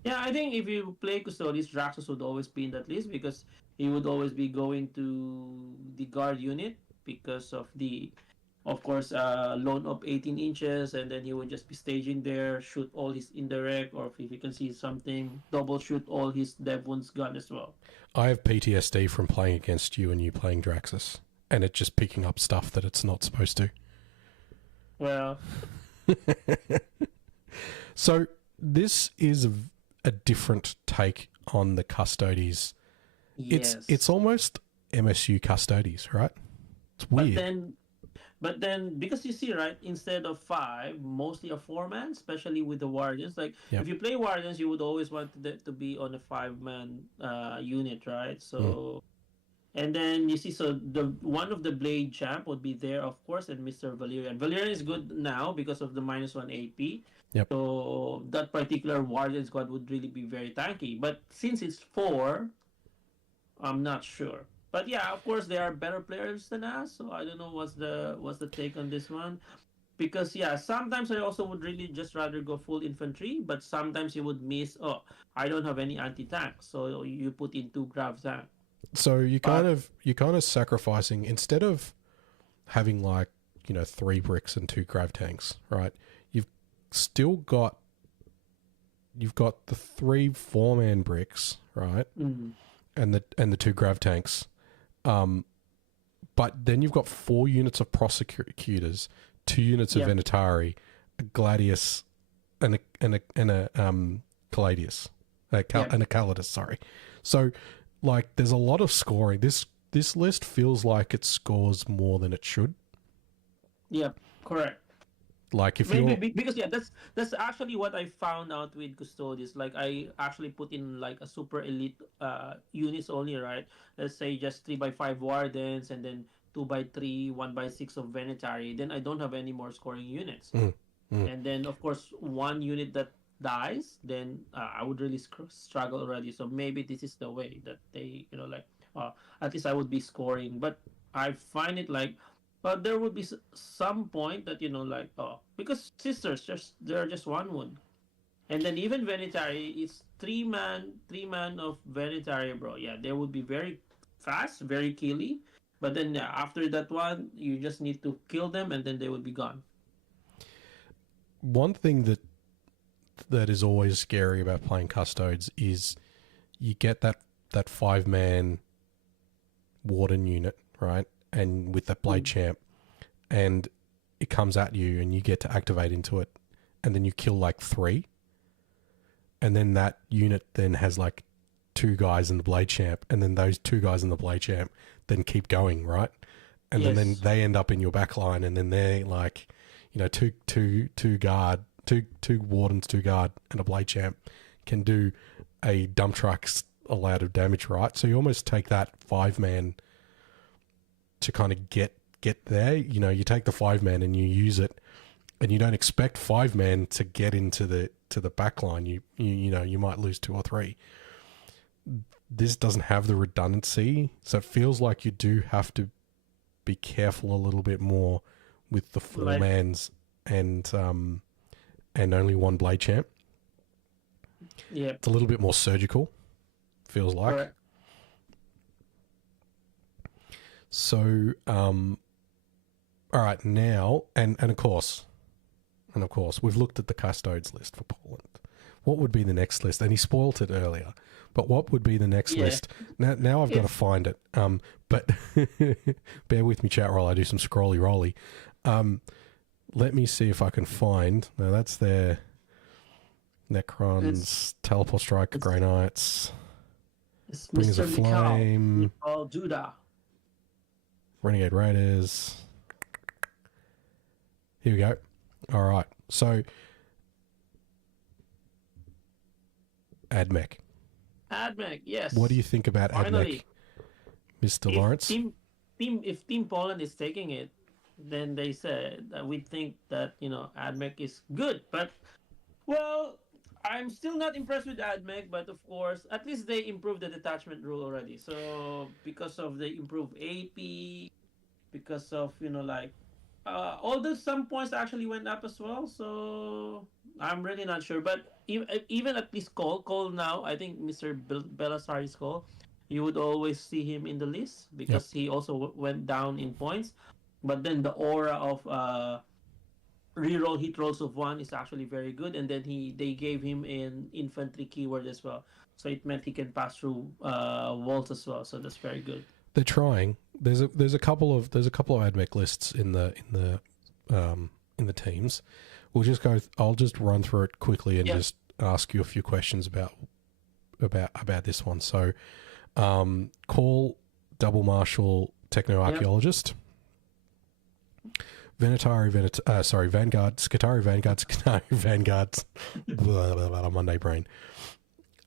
Yeah, I think if you play Custodes, Draxus would always be in that list because he would always be going to the guard unit because of the, of course, loan of 18 inches, and then he would just be staging there, shoot all his indirect, or if he can see something, double shoot all his Dev Wounds gun as well. I have PTSD from playing against you and you playing Draxus, and it just picking up stuff that it's not supposed to. Well, so this is a different take on the Custodes. yes. It's almost MSU Custodes, right? It's weird. But then, because you see, right, instead of 5, mostly a 4-man, especially with the Warriors. Like, Yep. if you play Warriors, you would always want to be on a 5-man unit, right? So, and then you see, so the one of the Blade Champ would be there, of course, and Mr. Valerian. Valerian is good now because of the -1 AP. Yep. So, that particular Warrior squad would really be very tanky. But since it's 4, I'm not sure. But yeah, of course, they are better players than us. So I don't know what's the take on this one, because yeah, sometimes I also would really just rather go full infantry, but sometimes you would miss. Oh, I don't have any anti-tank, so you put in 2 grav tank. So you're kind of sacrificing, instead of having 3 bricks and 2 grav tanks, right? You've got the 3 4-man bricks, right? Mm-hmm. And the 2 grav tanks. But then you've got 4 units of prosecutors, 2 units of Venetari, a Gladius, and a Caladius, and a Calidus. Sorry. So, there's a lot of scoring. This list feels like it scores more than it should. Yep, correct. If maybe because that's actually what I found out with Custodes. I actually put in a super elite units only, right? Let's say just 3 by 5 Wardens, and then 2 by 3, 1 by 6 of Venetari. Then I don't have any more scoring units. And then of course 1 unit that dies, then I would really struggle already. So maybe this is the way that they, at least I would be scoring. But I find it but there would be some point that because sisters they're just 1 wound, and then even Venetari, it's 3-man of Venetari, bro. Yeah, they would be very fast, very killy, but then after that one, you just need to kill them, and then they would be gone. One thing that is always scary about playing Custodes is you get that 5-man warden unit, right? And with that Blade Champ, and it comes at you and you get to activate into it, and then you kill 3, and then that unit then has 2 guys in the Blade Champ, and then those 2 guys in the Blade Champ then keep going, right? And then they end up in your back line, and then they're two guard, two wardens, 2 guard, and a Blade Champ can do a dump truck's amount of damage, right? So you almost take that 5-man to kind of get there. You take the 5-man and you use it, and you don't expect 5-man to get into the back line. You might lose 2 or 3. This doesn't have the redundancy, so it feels like you do have to be careful a little bit more with the 4-mans and only 1 Blade Champ. Yeah, it's a little bit more surgical, feels like. Correct. So, all right, now, and of course, we've looked at the Custodes list for Poland. What would be the next list? And he spoilt it earlier, but what would be the next list? Now I've got to find it. But bear with me, chat, while I do some scrolly rolly. Let me see if I can find. Now that's their Necrons, Teleport Strike, Grey Knights, Bringers of Flame, Judah. Renegade Raiders. Here we go. All right. So, AdMech. AdMech, yes. What do you think about Finally. Mr. If Lawrence. Team Poland is taking it, then they said that we think that AdMech is good, but well, I'm still not impressed with AdMech, but of course, at least they improved the detachment rule already. So because of the improved AP, because of although some points actually went up as well, so I'm really not sure. But even at least Cole now, I think Mr. Belisari's Cole, you would always see him in the list Yep. because he also went down in points. But then the aura of reroll hit rolls of one is actually very good, and then they gave him an infantry keyword as well, so it meant he can pass through walls as well. So that's very good. They're trying. There's a couple of AdMech lists in the teams. I'll just run through it quickly and just ask you a few questions about this one. So, Call Double Marshal Techno Archaeologist. Vanguard, Skitari Vanguard, Skitari Vanguard. Blah, blah, blah, Monday brain.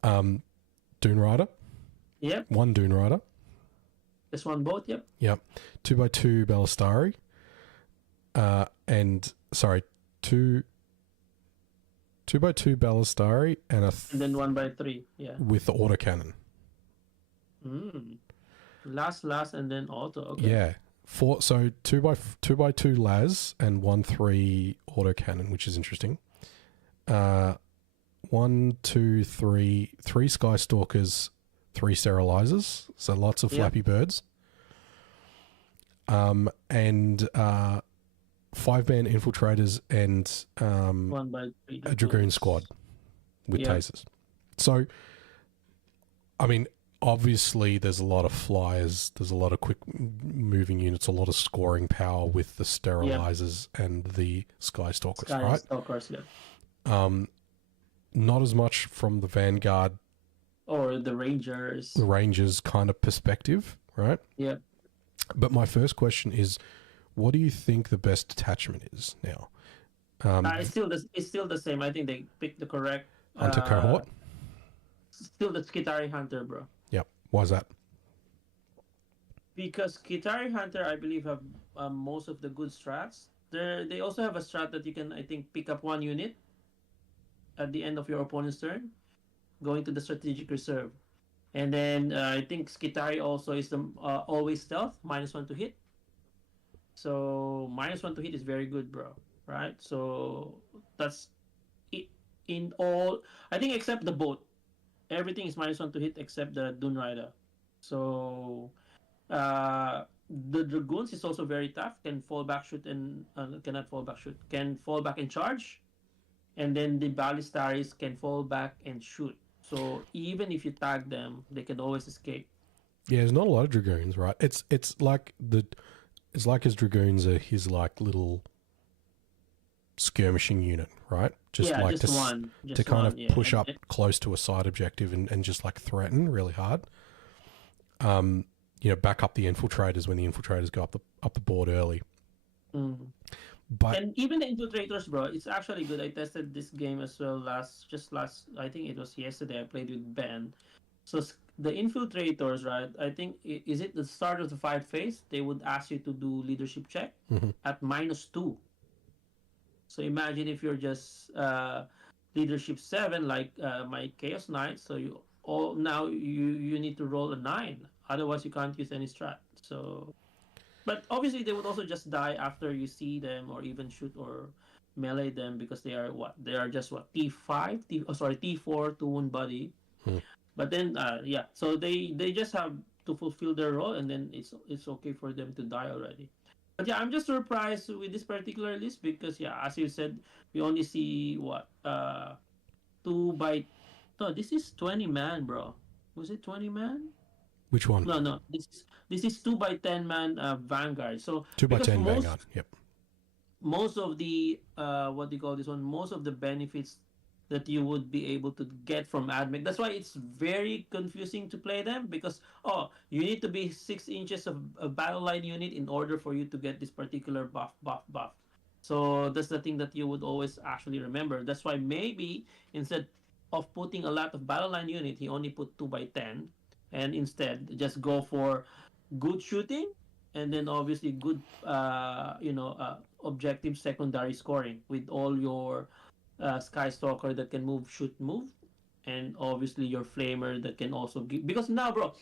Dune Rider. Yep. One Dune Rider. This one both. Yep. Yep. 2x2 Ballistari. Two 2x2 Ballistari and and then 1x3. Yeah. With the autocannon. Last, and then auto. Okay. Yeah. 2x2 las and 1-3 autocannon, which is interesting. 1, 2, 3 Sky Stalkers, 3 sterilizers, so lots of flappy birds. And 5-man infiltrators and 1x3 a dragoon squad with tasers. So, I mean, obviously there's a lot of flyers, there's a lot of quick moving units, a lot of scoring power with the sterilizers and the Sky Stalkers, right? Stalkers, not as much from the Vanguard or the Rangers kind of perspective, right? Yeah. But my first question is, what do you think the best detachment is now? It's still the same. I think they picked the correct Hunter cohort. Still the Skitari Hunter, bro. Yep. Why is that? Because Skitari Hunter, I believe, have most of the good strats. They also have a strat that you can, I think, pick up one unit at the end of your opponent's turn, going to the strategic reserve. And then I think Skitari also is the always stealth, -1 to hit. So -1 to hit is very good, bro. Right? So that's it in all. I think except the boat, everything is -1 to hit except the Dune Rider. So the Dragoons is also very tough. Can fall back, shoot, and cannot fall back, shoot. Can fall back and charge. And then the Ballistaris can fall back and shoot. So even if you tag them, they can always escape. Yeah, there's not a lot of Dragoons, right? It's like his Dragoons are his like little skirmishing unit, right? Just push up close to a side objective and just like threaten really hard. Back up the infiltrators when the infiltrators go up the board early. But and even the infiltrators, bro, it's actually good. I tested this game as well last. I think it was yesterday. I played with Ben. So the infiltrators, right? I think is it the start of the fight phase? They would ask you to do leadership check at -2. So imagine if you're just leadership 7, like my Chaos Knight. So you need to roll a 9. Otherwise, you can't use any strat. So. But obviously, they would also just die after you see them, or even shoot or melee them, because they are just T5, T4 to wound body. But then so they just have to fulfill their role, and then it's okay for them to die already. But yeah, I'm just surprised with this particular list because as you said, we only see this is 20 man, bro. Was it 20 man? Which one? No. This is 2x10 man Vanguard. So 2x10 Vanguard. Yep. Most of the what do you call this one? Most of the benefits that you would be able to get from AdMech. That's why it's very confusing to play them because you need to be 6 inches of a battle line unit in order for you to get this particular buff. So that's the thing that you would always actually remember. That's why maybe instead of putting a lot of battle line unit, he only put 2x10. And instead, just go for good shooting, and then obviously good, objective secondary scoring with all your Sky Stalker that can move, shoot, move, and obviously your Flamer that can also give. Because now, bro,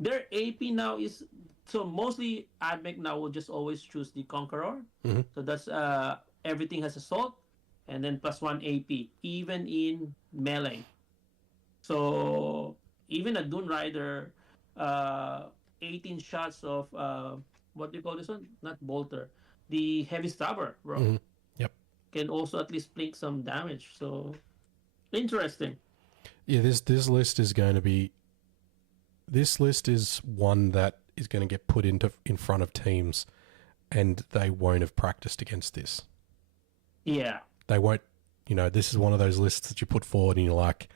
their AP now is so mostly Admech now will just always choose the Conqueror. Mm-hmm. So that's everything has assault, and then +1 AP even in melee. So even a Dune Rider, 18 shots of what do you call this one? Not bolter, the heavy stabber, bro, Mm-hmm. Yep. can also at least blink some damage. So interesting. Yeah, this list is going to be. This list is one that is going to get put in front of teams, and they won't have practiced against this. Yeah. They won't. You know, this is one of those lists that you put forward, and you're like,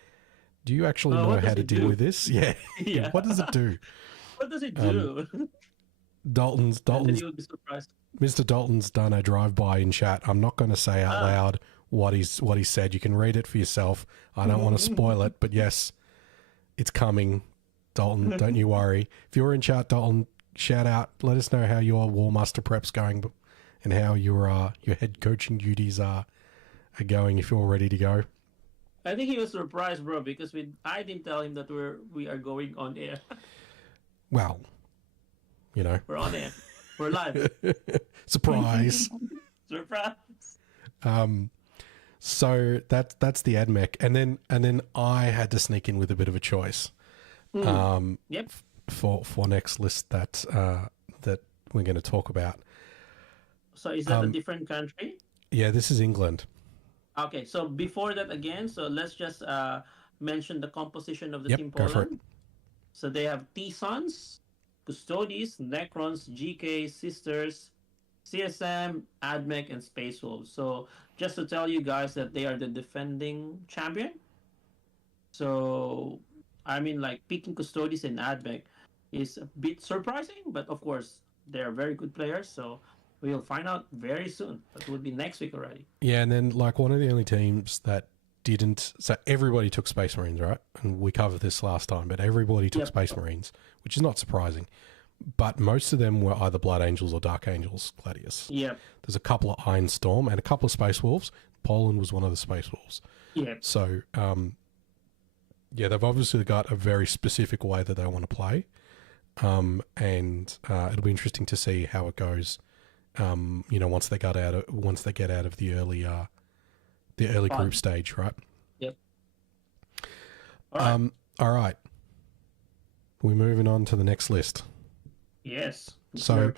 "Do you actually know what how does to it deal do?" with this?" Yeah. Yeah. What does it do? What does it do? Dalton's And then you'll be surprised. Mr. Dalton's done a drive-by in chat. I'm not going to say out loud what he said. You can read it for yourself. I don't want to spoil it, but yes, it's coming. Dalton, don't you worry. If you're in chat, Dalton, shout out. Let us know how your War Master prep's going and how your head coaching duties are going if you're ready to go. I think he was surprised, bro, because I didn't tell him that we are going on air. Well, you know. We're on air. We're live. Surprise. Surprise. So that's the AdMech, and then I had to sneak in with a bit of a choice. Yep. For next list that we're going to talk about. So is that a different country? Yeah, this is England. Okay, so before that again, so let's just mention the composition of the Yep, Team go for it. Poland. So they have T-Sons, Custodes, Necrons, GK, Sisters, CSM, AdMech, and Space Wolves. So just to tell you guys that they are the defending champion. So I mean, like, picking Custodes and AdMech is a bit surprising, but of course they're very good players. So we'll find out very soon. That would be next week already. Yeah, and then like one of the only teams that didn't, so everybody took Space Marines, right? And we covered this last time, but everybody took Space Marines, which is not surprising. But most of them were either Blood Angels or Dark Angels, Gladius. Yeah. There's a couple of Iron Storm and a couple of Space Wolves. Poland was one of the Space Wolves. Yeah. So, yeah, they've obviously got a very specific way that they want to play. And it'll be interesting to see how it goes. You know, once they get out of the early group stage, right? Yep. All right. We're moving on to the next list. Yes. So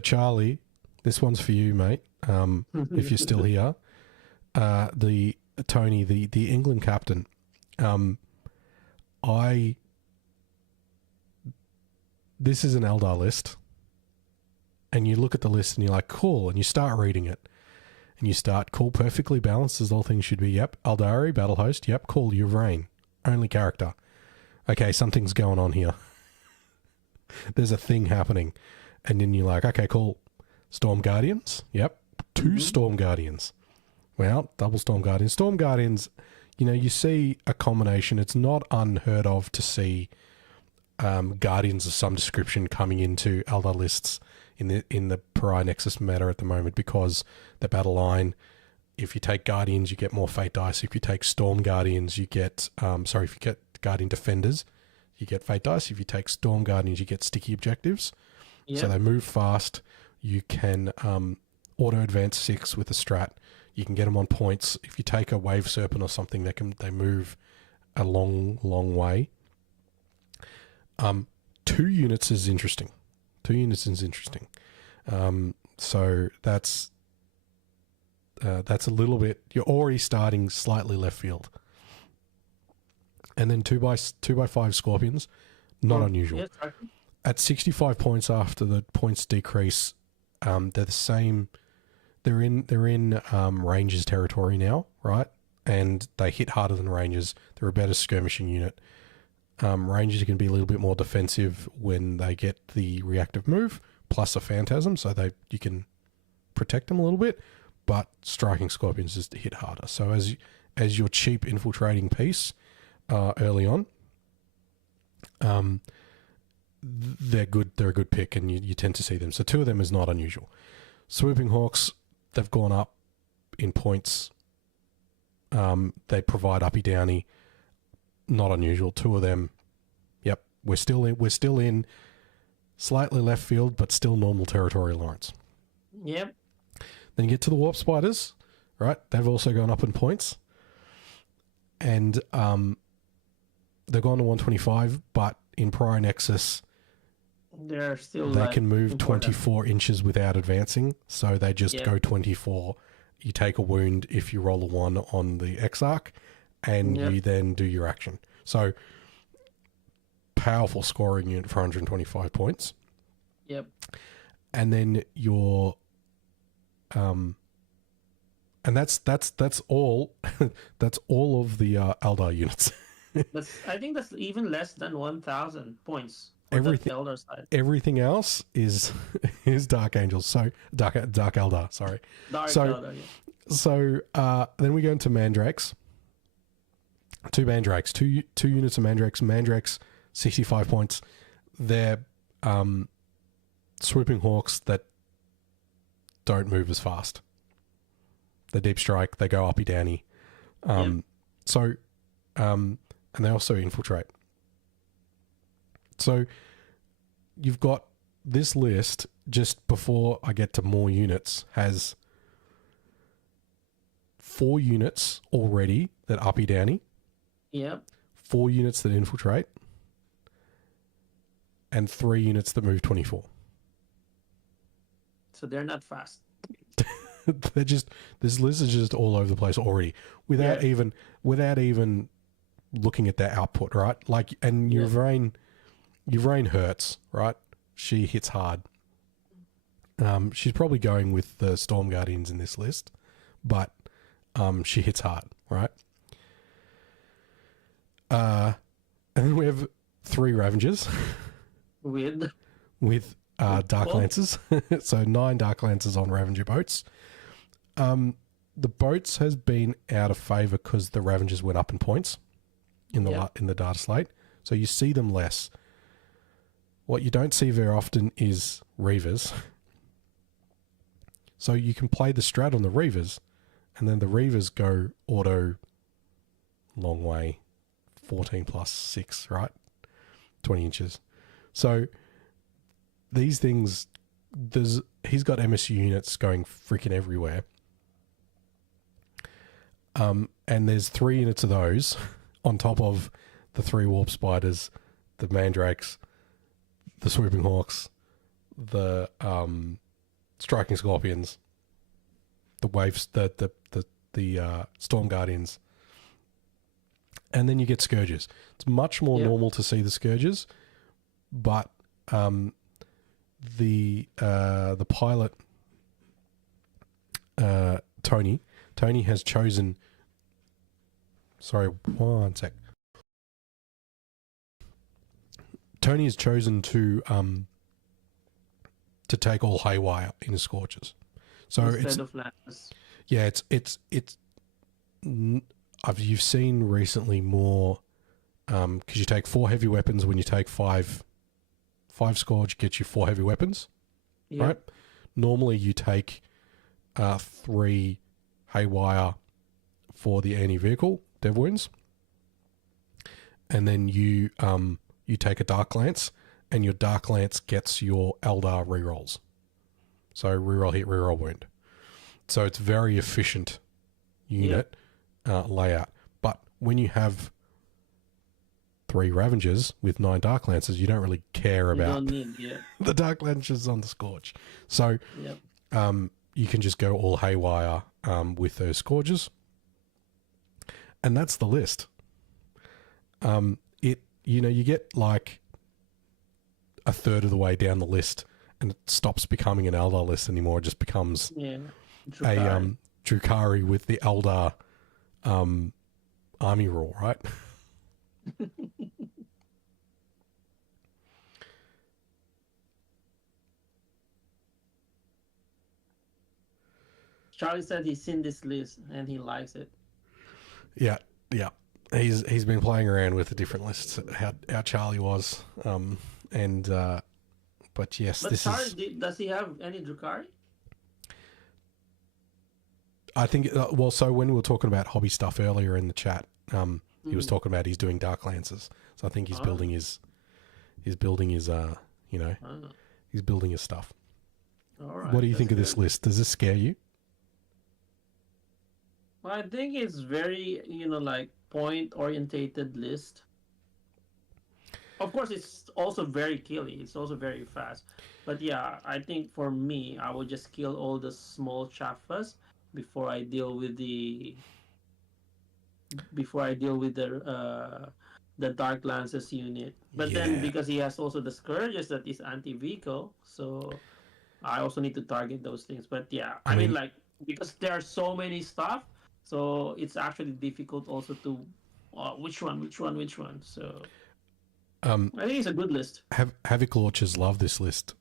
Charlie, this one's for you, mate. If you're still here, Tony, the England captain. This is an Eldar list, and you look at the list and you're like, cool, and you start reading it, and you start, cool, perfectly balanced as all things should be. Yep, Eldari, battle host. Yep, cool, Yvrain, only character. Okay, something's going on here. There's a thing happening, and then you're like, okay, cool, Storm Guardians. Yep, 2 Storm Guardians. Well, double Storm Guardians. Storm Guardians, you know, you see a combination. It's not unheard of to see Guardians of some description coming into Eldar lists in the Pariah Nexus meta at the moment, because the battle line, if you take Guardians, you get more Fate dice. If you take Storm Guardians, you get if you get Guardian Defenders, you get Fate dice. If you take Storm Guardians, you get sticky objectives. Yep. So they move fast. You can auto advance 6 with a strat. You can get them on points. If you take a Wave Serpent or something, they move a long way. 2 units is interesting. So that's a little bit. You're already starting slightly left field. And then 2x5 Scorpions, not unusual. Yes, right. At 65 points after the points decrease, they're the same. They're in Rangers territory now, right? And they hit harder than Rangers. They're a better skirmishing unit. Rangers can be a little bit more defensive when they get the reactive move plus a Phantasm, so you can protect them a little bit. But striking Scorpions is to hit harder. So as your cheap infiltrating piece early on, they're good. They're a good pick, and you tend to see them. So 2 of them is not unusual. Swooping Hawks, they've gone up in points. They provide uppy downy, not unusual. 2 of them, yep. We're still in slightly left field, but still normal territory, Laurence. Yep. Then you get to the Warp Spiders, right? They've also gone up in points, and they've gone to 125, but in Prior Nexus, They're still they can move important. 24 inches without advancing, so they just go 24. You take a wound if you roll a 1 on the Exarch, and you then do your action. So, powerful scoring unit for 125 points. Yep. And then your and that's all that's all of the Eldar units. I think that's even less than 1,000 points. Everything, the Elder side. Everything else is Dark Angels. So Dark Eldar. Sorry. Elder. Yeah. So then we go into Mandrakes. 2 Mandrakes. Two units of Mandrakes. Mandrakes, 65 points. They're Swooping Hawks that don't move as fast. They deep strike. They go uppy downy. So, and they also infiltrate. So you've got this list, just before I get to more units, has 4 units already that uppy downy. Yep. 4 units that infiltrate. And 3 units that move 24. So they're not fast. They're just, this list is just all over the place already, without even looking at their output, right? Like, and your Rain hurts, right? She hits hard. She's probably going with the Storm Guardians in this list, but she hits hard, right? And then we have 3 Ravengers with Dark Lancers. So 9 Dark Lancers on Ravenger boats. The boats has been out of favour because the Ravengers went up in points in the data slate, so you see them less. What you don't see very often is Reavers. So you can play the strat on the Reavers, and then the Reavers go auto long way, 14 plus 6, right? 20 inches. So these things, he's got MSU units going freaking everywhere. And there's 3 units of those on top of the 3 Warp Spiders, the Mandrakes, the Swooping Hawks, the Striking Scorpions, the Waves, the Storm Guardians, and then you get Scourges. It's much more normal to see the Scourges, but the pilot Tony has chosen. Sorry, one sec. Tony has chosen to take all haywire in his Scorches. So instead of Lances. Yeah, you've seen recently more because you take 4 heavy weapons when you take 5 Scourge gets you 4 heavy weapons, right? Normally you take 3 haywire for the anti-vehicle dev wounds, and then you take a Dark Lance, and your Dark Lance gets your Eldar rerolls. So reroll hit, reroll wound. So it's very efficient unit layout. But when you have 3 Ravengers with 9 Dark Lancers, you don't really care about the Dark Lancers on the Scourge. So you can just go all haywire with those Scourges. And that's the list. You get like a third of the way down the list, and it stops becoming an Eldar list anymore. It just becomes a Drukhari with the Eldar army rule, right? Charlie said he's seen this list and he likes it. Yeah. He's been playing around with the different lists. How Charlie was And but yes, But this Taran, is. does he have any Drukhari? I think well. So when we were talking about hobby stuff earlier in the chat, he was Mm. talking about he's doing Dark Lances. So I think he's building his he's building his stuff. All right. What do you that's think of this good. list? Does this scare you? Well, I think it's very, like point orientated list. Of course, it's also very killy. It's also very fast. But yeah, I think for me, I would just kill all the small chaffas before I deal with the the Dark Lances unit. But then Yeah. because he has also the Scourges that is anti-vehicle, so I also need to target those things. But yeah, I I mean, mean, like, because there are so many stuff, so it's actually difficult also to which one. So I think it's a good list. Havoc launchers love this list.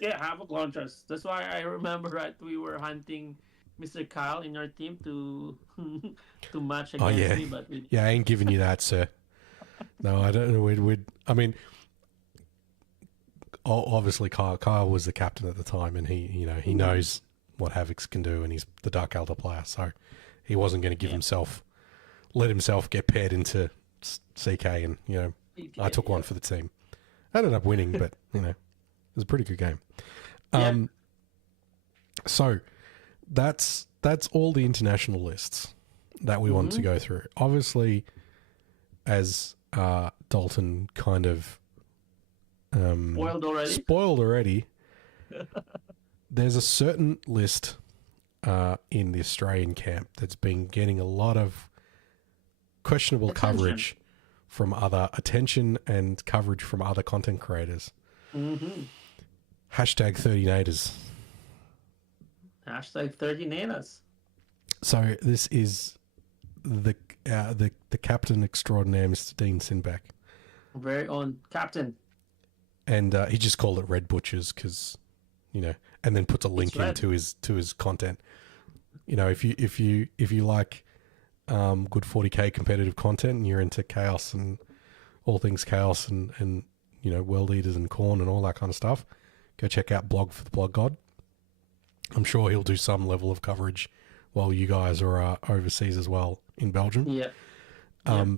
Yeah, Havoc launchers. That's why I remember, right, we were hunting Mr. Kyle in our team to to match Oh against yeah, me, but we, yeah. I ain't giving you that, sir. No, I don't know. I mean, obviously Kyle was the captain at the time, and he knows what Havocs can do, and he's the Dark Elder player, so he wasn't going to give let himself get paired into CK, and I took one for the team. I ended up winning, but it was a pretty good game. So that's all the international lists that we want to go through. Obviously, as Dalton kind of spoiled already, there's a certain list in the Australian camp that's been getting a lot of questionable coverage from attention and coverage from other content creators. Hashtag 30 Naders. Hashtag 30 Nanas. So this is the captain extraordinaire, Mr. Dean Sinbeck. Very own captain. And he just called it Red Butchers because, and then puts a link into his content. If you like good 40k competitive content and you're into chaos and all things chaos and world eaters and corn and all that kind of stuff, go check out Blog for the Blog God. I'm sure he'll do some level of coverage while you guys are overseas as well in Belgium. Yeah.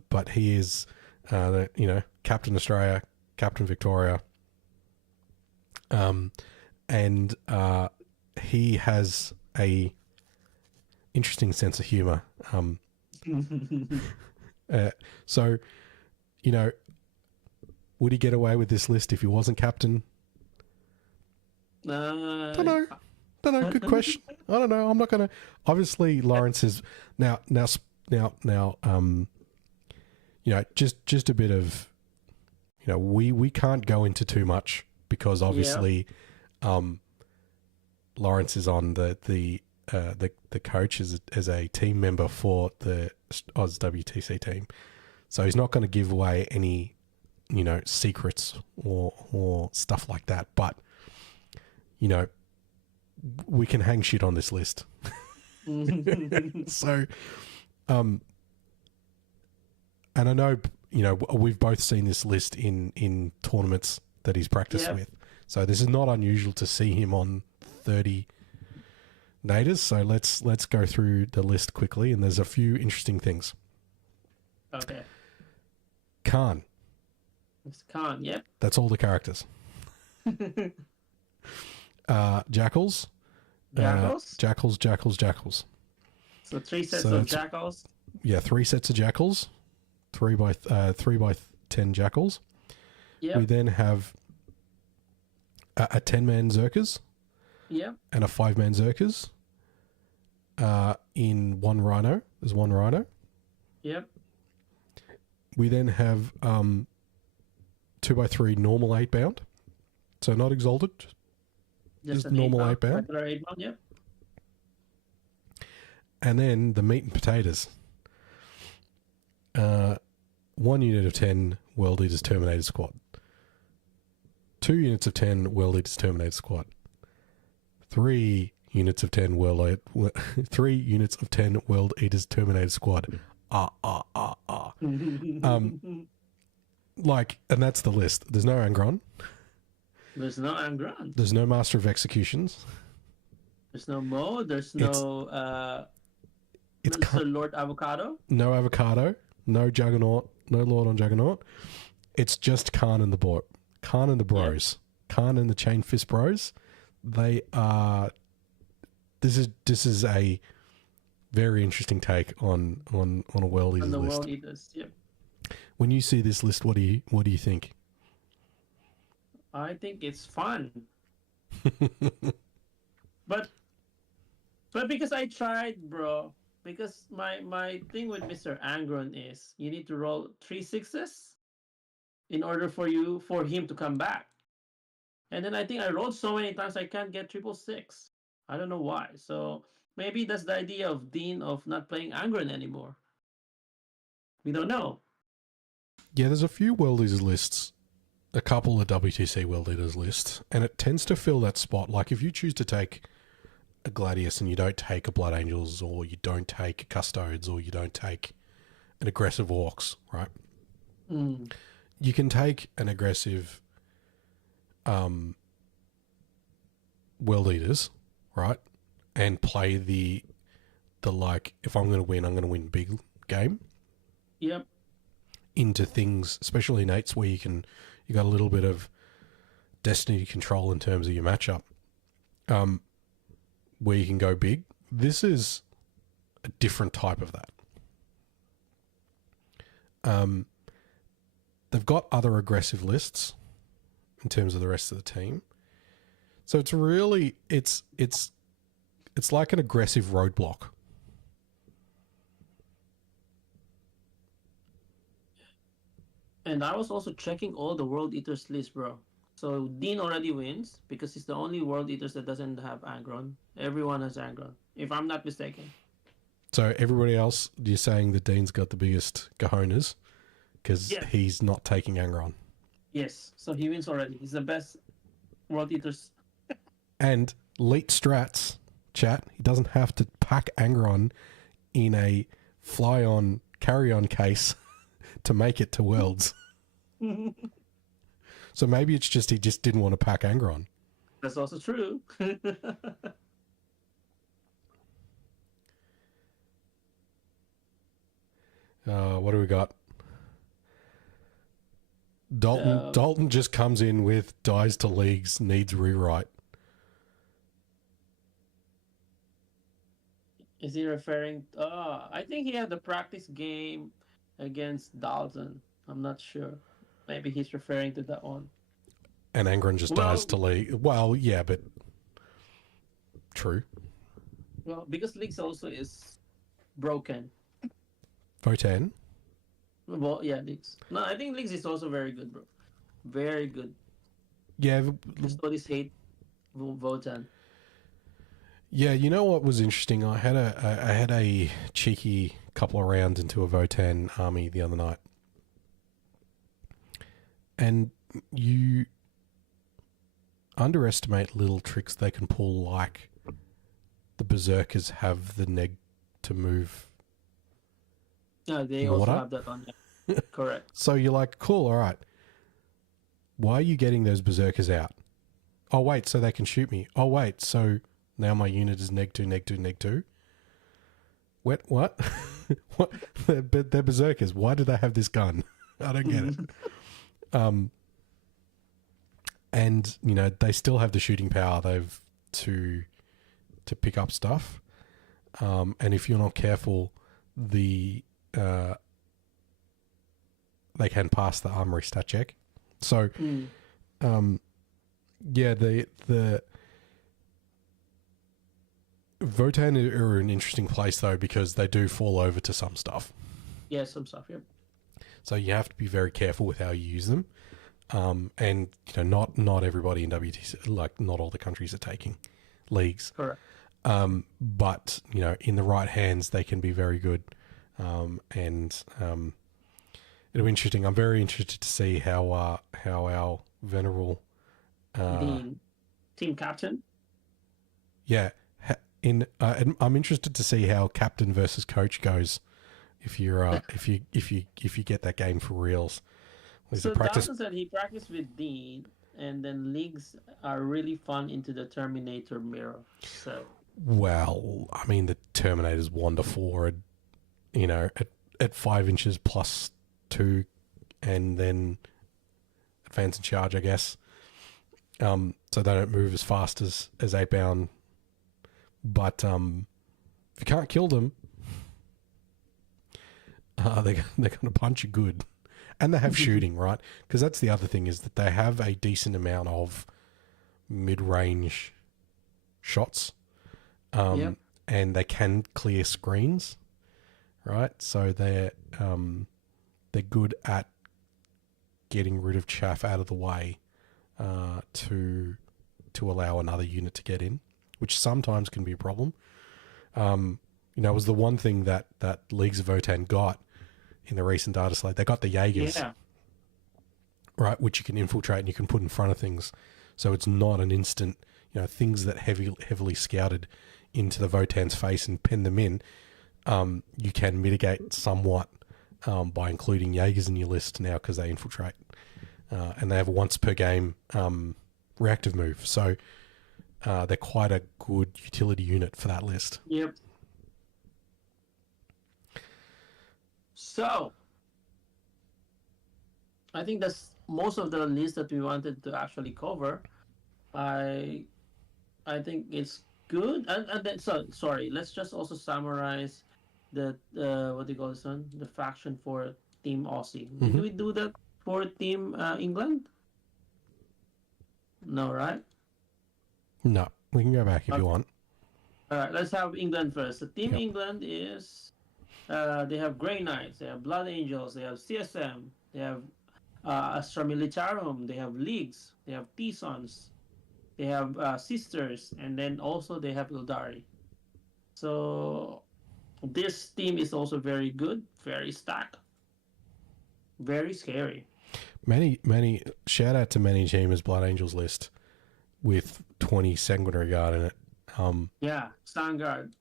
But he is, Captain Australia, Captain Victoria, and he has a interesting sense of humor. So, would he get away with this list if he wasn't captain? Don't know. Good question. I don't know. I'm not gonna. Obviously, Laurence is now. Just a bit of, we can't go into too much because obviously, Laurence is on the coach as a team member for the Oz WTC team, so he's not going to give away any, secrets or stuff like that. But we can hang shit on this list. So, and I know, we've both seen this list in tournaments that he's practiced with. So this is not unusual to see him on 30 Naders. So let's go through the list quickly, and there's a few interesting things. Okay. Khan. It's Khan, yep. That's all the characters. Jackals. Jackals. So 3 sets of jackals. Yeah, 3 sets of jackals. 3 by 10 jackals. Yeah. We then have a 10-man Zerkers. Yeah. And a 5-man Zerkers. In 1 rhino. There's 1 rhino. Yep. We then have 2 by 3 normal 8-bound. So not exalted. Just normal 8-bound. Regular 8-bound, yep. And then the meat and potatoes. 1 unit of 10 World Eaters Terminator Squad. 2 units of 10 World Eaters Terminator Squad. 3 units of 10 3 units of 10 World Eaters Terminator Squad. like, and that's the list. There's no Angron. There's no Angron. There's no Master of Executions. There's no Mo. There's no Mr. Lord Avocado. No Avocado. No Juggernaut. No Lord on Juggernaut. It's just Khan and the Bros. Khan and the Chain Fist Bros. They are. This is a very interesting take on a World Eaters list. World Eaters, yeah. When you see this list, what do you think? I think it's fun. but because I tried, bro. Because my thing with Mr. Angron is you need to roll 3 6s in order for him to come back. And then I think I rolled so many times I can't get 666. I don't know why. So maybe that's the idea of Dean of not playing Angron anymore. We don't know. Yeah, there's a few World Eaters lists, a couple of WTC World Eaters lists, and it tends to fill that spot. Like if you choose to take a Gladius and you don't take a Blood Angels, or you don't take Custodes, or you don't take an aggressive Orcs, right? Mm. You can take an aggressive World Eaters, right? And play the like, if I'm going to win big game. Yep. Into things, especially in 8s where you got a little bit of destiny control in terms of your matchup, where you can go big. This is a different type of that. They've got other aggressive lists in terms of the rest of the team. So it's really, it's like an aggressive roadblock. And I was also checking all the World Eaters list, bro. So Dean already wins because he's the only World Eaters that doesn't have Angron. Everyone has Angron, if I'm not mistaken. So everybody else, you're saying that Dean's got the biggest cojones because he's not taking Angron. Yes, so he wins already. He's the best World Eaters. And Elite Strats, chat, he doesn't have to pack Angron in a fly-on, carry-on case to make it to Worlds. So maybe it's just he just didn't want to pack Angron. That's also true. What do we got? Dalton just comes in with dies to leagues, needs rewrite. Is he referring? I think he had the practice game against Dalton. I'm not sure. Maybe he's referring to that one. And Angron just dies to league. Well, yeah, but true. Well, because leagues also is broken. Votan. Well, yeah, leagues. No, I think leagues is also very good, bro. Very good. Yeah. Custodies hate Votan. Yeah, you know what was interesting? I had a cheeky couple of rounds into a Votan army the other night. And you underestimate little tricks they can pull, like the Berserkers have the neg to move. Yeah, they also have that on there. Correct. So you're like, cool, all right. Why are you getting those Berserkers out? Oh, wait, so they can shoot me. Oh, wait, so now my unit is neg 2, neg 2, neg 2. What? What? They're Berserkers. Why do they have this gun? I don't get it. And you know they still have the shooting power. They've to pick up stuff. And if you're not careful, they can pass the armory stat check. So, yeah, the Votan are an interesting place though because they do fall over to some stuff. Yeah, some stuff. Yep. So you have to be very careful with how you use them. And you know, not everybody in WTC, like not all the countries are taking leagues. Correct. But you know, in the right hands, they can be very good. And it'll be interesting. I'm very interested to see how our venerable team captain. Yeah, I'm interested to see how captain versus coach goes. If you're if you get that game for reals, These are So practice. Dalton said he practiced with Dean, and then leagues are really fun into the Terminator mirror. So Well, I mean, the Terminator's 1-4, you know, at 5 inches plus 2, and then advance and charge, I guess. So they don't move as fast as 8-bound. But if you can't kill them, they're going to punch you good. And they have shooting, right? Because that's the other thing, is that they have a decent amount of mid-range shots. Yep. And they can clear screens, right? So they're good at getting rid of chaff out of the way to allow another unit to get in, which sometimes can be a problem. You know, it was the one thing that Leagues of Votann got in the recent data slate. They got the Jaegers, right, which you can infiltrate and you can put in front of things. So it's not an instant, you know, things that heavily scouted into the Votann's face and pen them in. You can mitigate somewhat by including Jaegers in your list now because they infiltrate. And they have a once per game reactive move. So they're quite a good utility unit for that list. Yep. So I think that's most of the list that we wanted to actually cover. I think it's good. And then, so sorry, let's just also summarize the what do you call this one? The faction for Team Aussie. Did we do that for Team England? No, right? No, we can go back if you want. All right, let's have England first. So Team England is they have Grey Knights, they have Blood Angels, they have CSM, they have Astra Militarum, they have Leagues, they have T-Sons, they have Sisters, and then also they have Ildari. So this team is also very good, very stacked, very scary. Many shout out to Manny Cheema's Blood Angels list with 20 Sanguinary Guard in it. Yeah, Vanguard.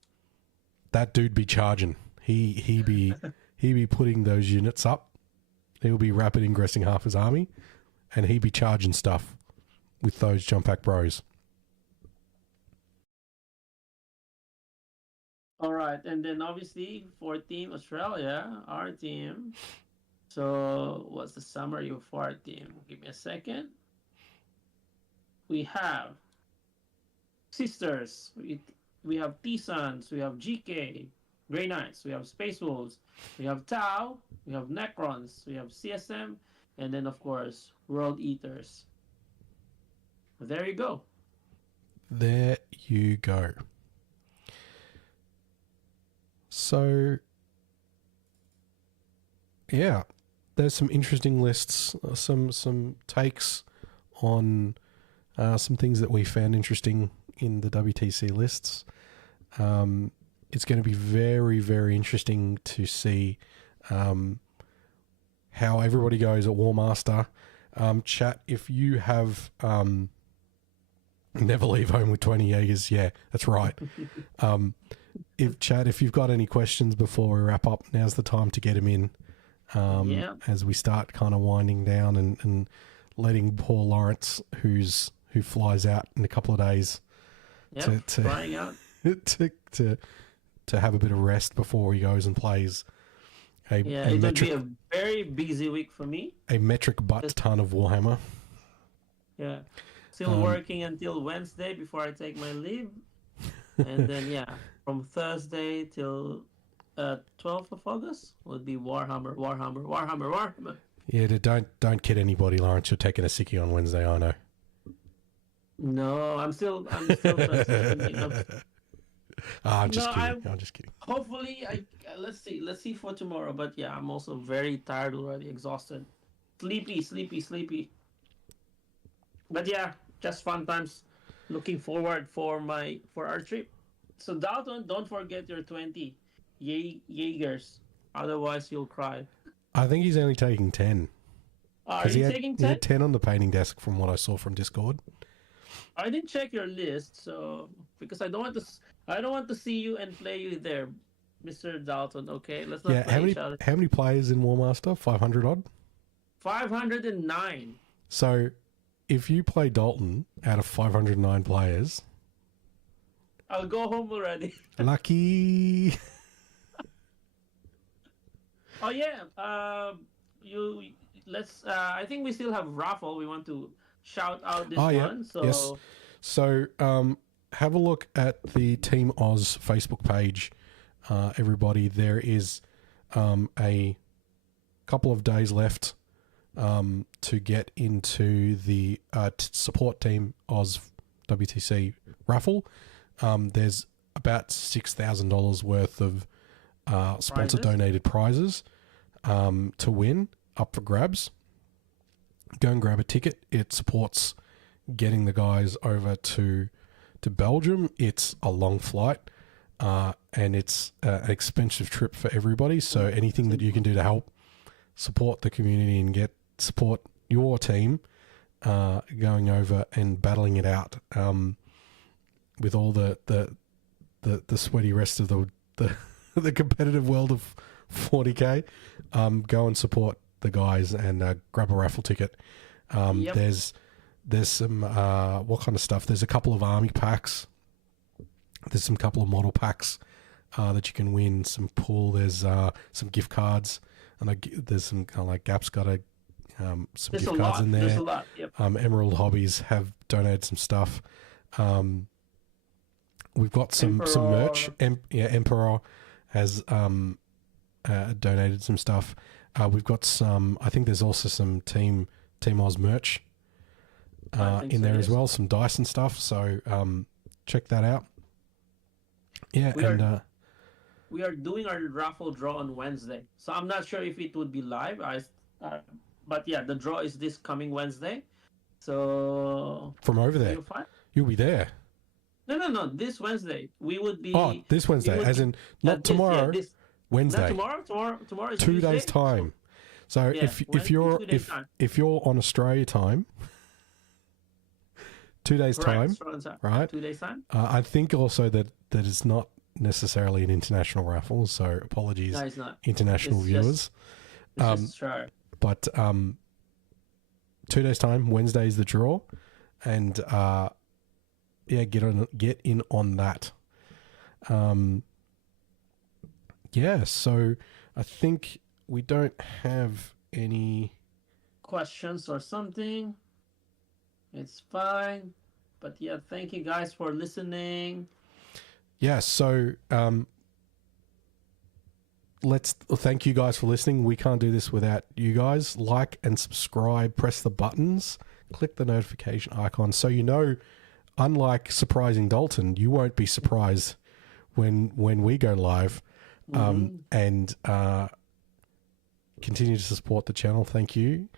That dude be charging. He be putting those units up. He'll be rapid ingressing half his army, and he be charging stuff with those jump pack bros. All right, and then obviously for Team Australia, our team. So what's the summary of our team? Give me a second. We have Sisters, we have T-Sons, we have GK, Grey Knights, we have Space Wolves, we have Tau, we have Necrons, we have CSM, and then of course World Eaters. There you go. There you go. So, yeah, there's some interesting lists, some takes on some things that we found interesting in the WTC lists. It's going to be very, very interesting to see how everybody goes at Warmaster. Chat, if you have never leave home with 20 Jaegers, yeah, that's right. If you've got any questions before we wrap up, now's the time to get them in. As we start kind of winding down and letting poor Laurence, who flies out in a couple of days, flying out to have a bit of rest before he goes and plays. It would be a very busy week for me. A metric butt ton of Warhammer. Yeah, still working until Wednesday before I take my leave, and then from Thursday till 12th of August would be Warhammer. Yeah, don't kid anybody, Laurence. You're taking a sickie on Wednesday, I know. No, I'm still I'm just kidding. I'm just kidding. Hopefully, let's see for tomorrow. But yeah, I'm also very tired already, exhausted, sleepy. But yeah, just fun times. Looking forward for our trip. So Dalton, don't forget your 20 Jaegers, otherwise you'll cry. I think he's only taking 10. Are you taking 10? He had 10 on the painting desk from what I saw from Discord. I didn't check your list, so because I don't want to see you and play you there, Mr. Dalton. Okay, let's not play each other. How many players in Warmaster? 500 odd. 509. So if you play Dalton out of 509 players, I'll go home already. lucky. Oh yeah. I think we still have raffle. We want to shout out this one. So yes. So have a look at the Team Oz Facebook page, everybody. There is a couple of days left to get into the support Team Oz WTC raffle. There's about $6,000 worth of sponsor donated prizes to win, up for grabs. Go and grab a ticket. It supports getting the guys over to Belgium. It's a long flight, and it's an expensive trip for everybody. So anything that you can do to help support the community and support your team going over and battling it out with all the sweaty rest of the competitive world of 40K, go and support the guys and grab a raffle ticket. There's some what kind of stuff? There's a couple of army packs. There's some couple of model packs that you can win. Some pool. There's some gift cards, and there's some kind of like Gap's got some gift cards in there. There's a lot. Yep. Emerald Hobbies have donated some stuff. We've got some merch. Emperor has donated some stuff. We've got some. I think there's also some Team Oz merch in there as well. Some dice and stuff. So check that out. Yeah, we are doing our raffle draw on Wednesday. So I'm not sure if it would be live. But yeah, the draw is this coming Wednesday. So from over there, you'll be there. No. This Wednesday we would be. Oh, this Wednesday, as in not tomorrow. Wednesday. Not tomorrow is 2 days time. So if you're on Australia time, 2 days time, right? 2 days time. I think also that it's not necessarily an international raffle, so apologies, No, it's not. international viewers. But 2 days time, Wednesday is the draw, and get in on that. So I think we don't have any questions or something. It's fine. But yeah, thank you guys for listening. Yeah, so thank you guys for listening. We can't do this without you guys. Like and subscribe, press the buttons, click the notification icon so you know, unlike surprising Dalton, you won't be surprised when we go live. And continue to support the channel. Thank you.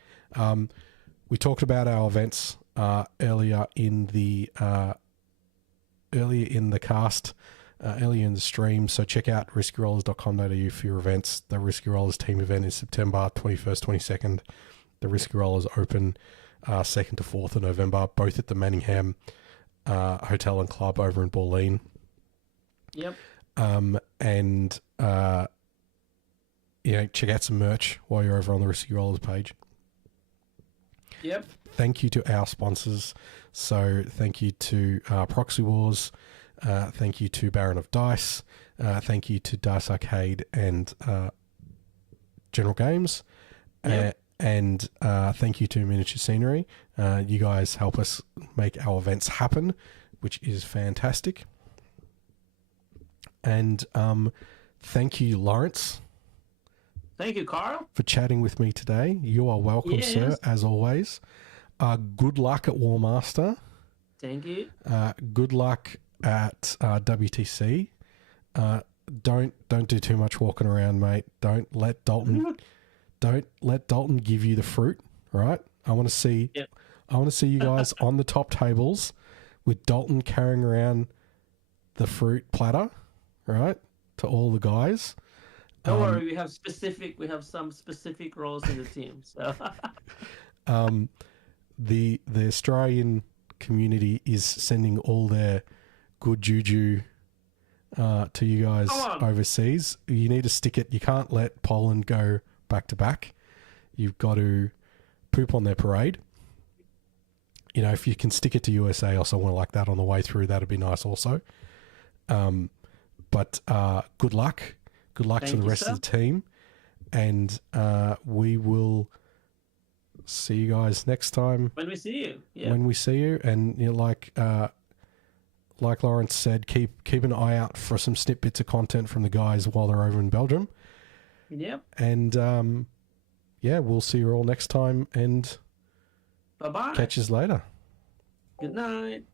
We talked about our events earlier in the cast, earlier in the stream. So check out riskyrollers.com.au for your events. The Risky Rollers team event is September 21st, 22nd. The Risky Rollers open 2nd to 4th of November, both at the Manningham Hotel and Club over in Bulleen. Yep. And check out some merch while you're over on the Risky Rollers page. Yep. Thank you to our sponsors. So thank you to Proxywars. Thank you to Baron of Dice. Thank you to Dice Arcade and General Games. Yep. And thank you to Miniature Scenery. You guys help us make our events happen, which is fantastic. And thank you, Laurence. Thank you, Carl, for chatting with me today. You are welcome, sir, as always. Good luck at Warmaster. Thank you. Good luck at WTC. Don't do too much walking around, mate. Don't let Dalton give you the fruit. Right? I want to see. Yep. I want to see you guys on the top tables with Dalton carrying around the fruit platter. Right, to all the guys. Don't worry, we have some specific roles in the team. So, the Australian community is sending all their good juju to you guys overseas. You need to stick it. You can't let Poland go back to back. You've got to poop on their parade. You know, if you can stick it to USA or somewhere like that on the way through, that'd be nice also. But good luck. Good luck to the rest of the team. And we will see you guys next time. When we see you. Yeah. When we see you. And, you know, like Laurence said, keep an eye out for some snippets of content from the guys while they're over in Belgium. Yep. And, yeah, we'll see you all next time. And bye-bye. Catch you later. Good night.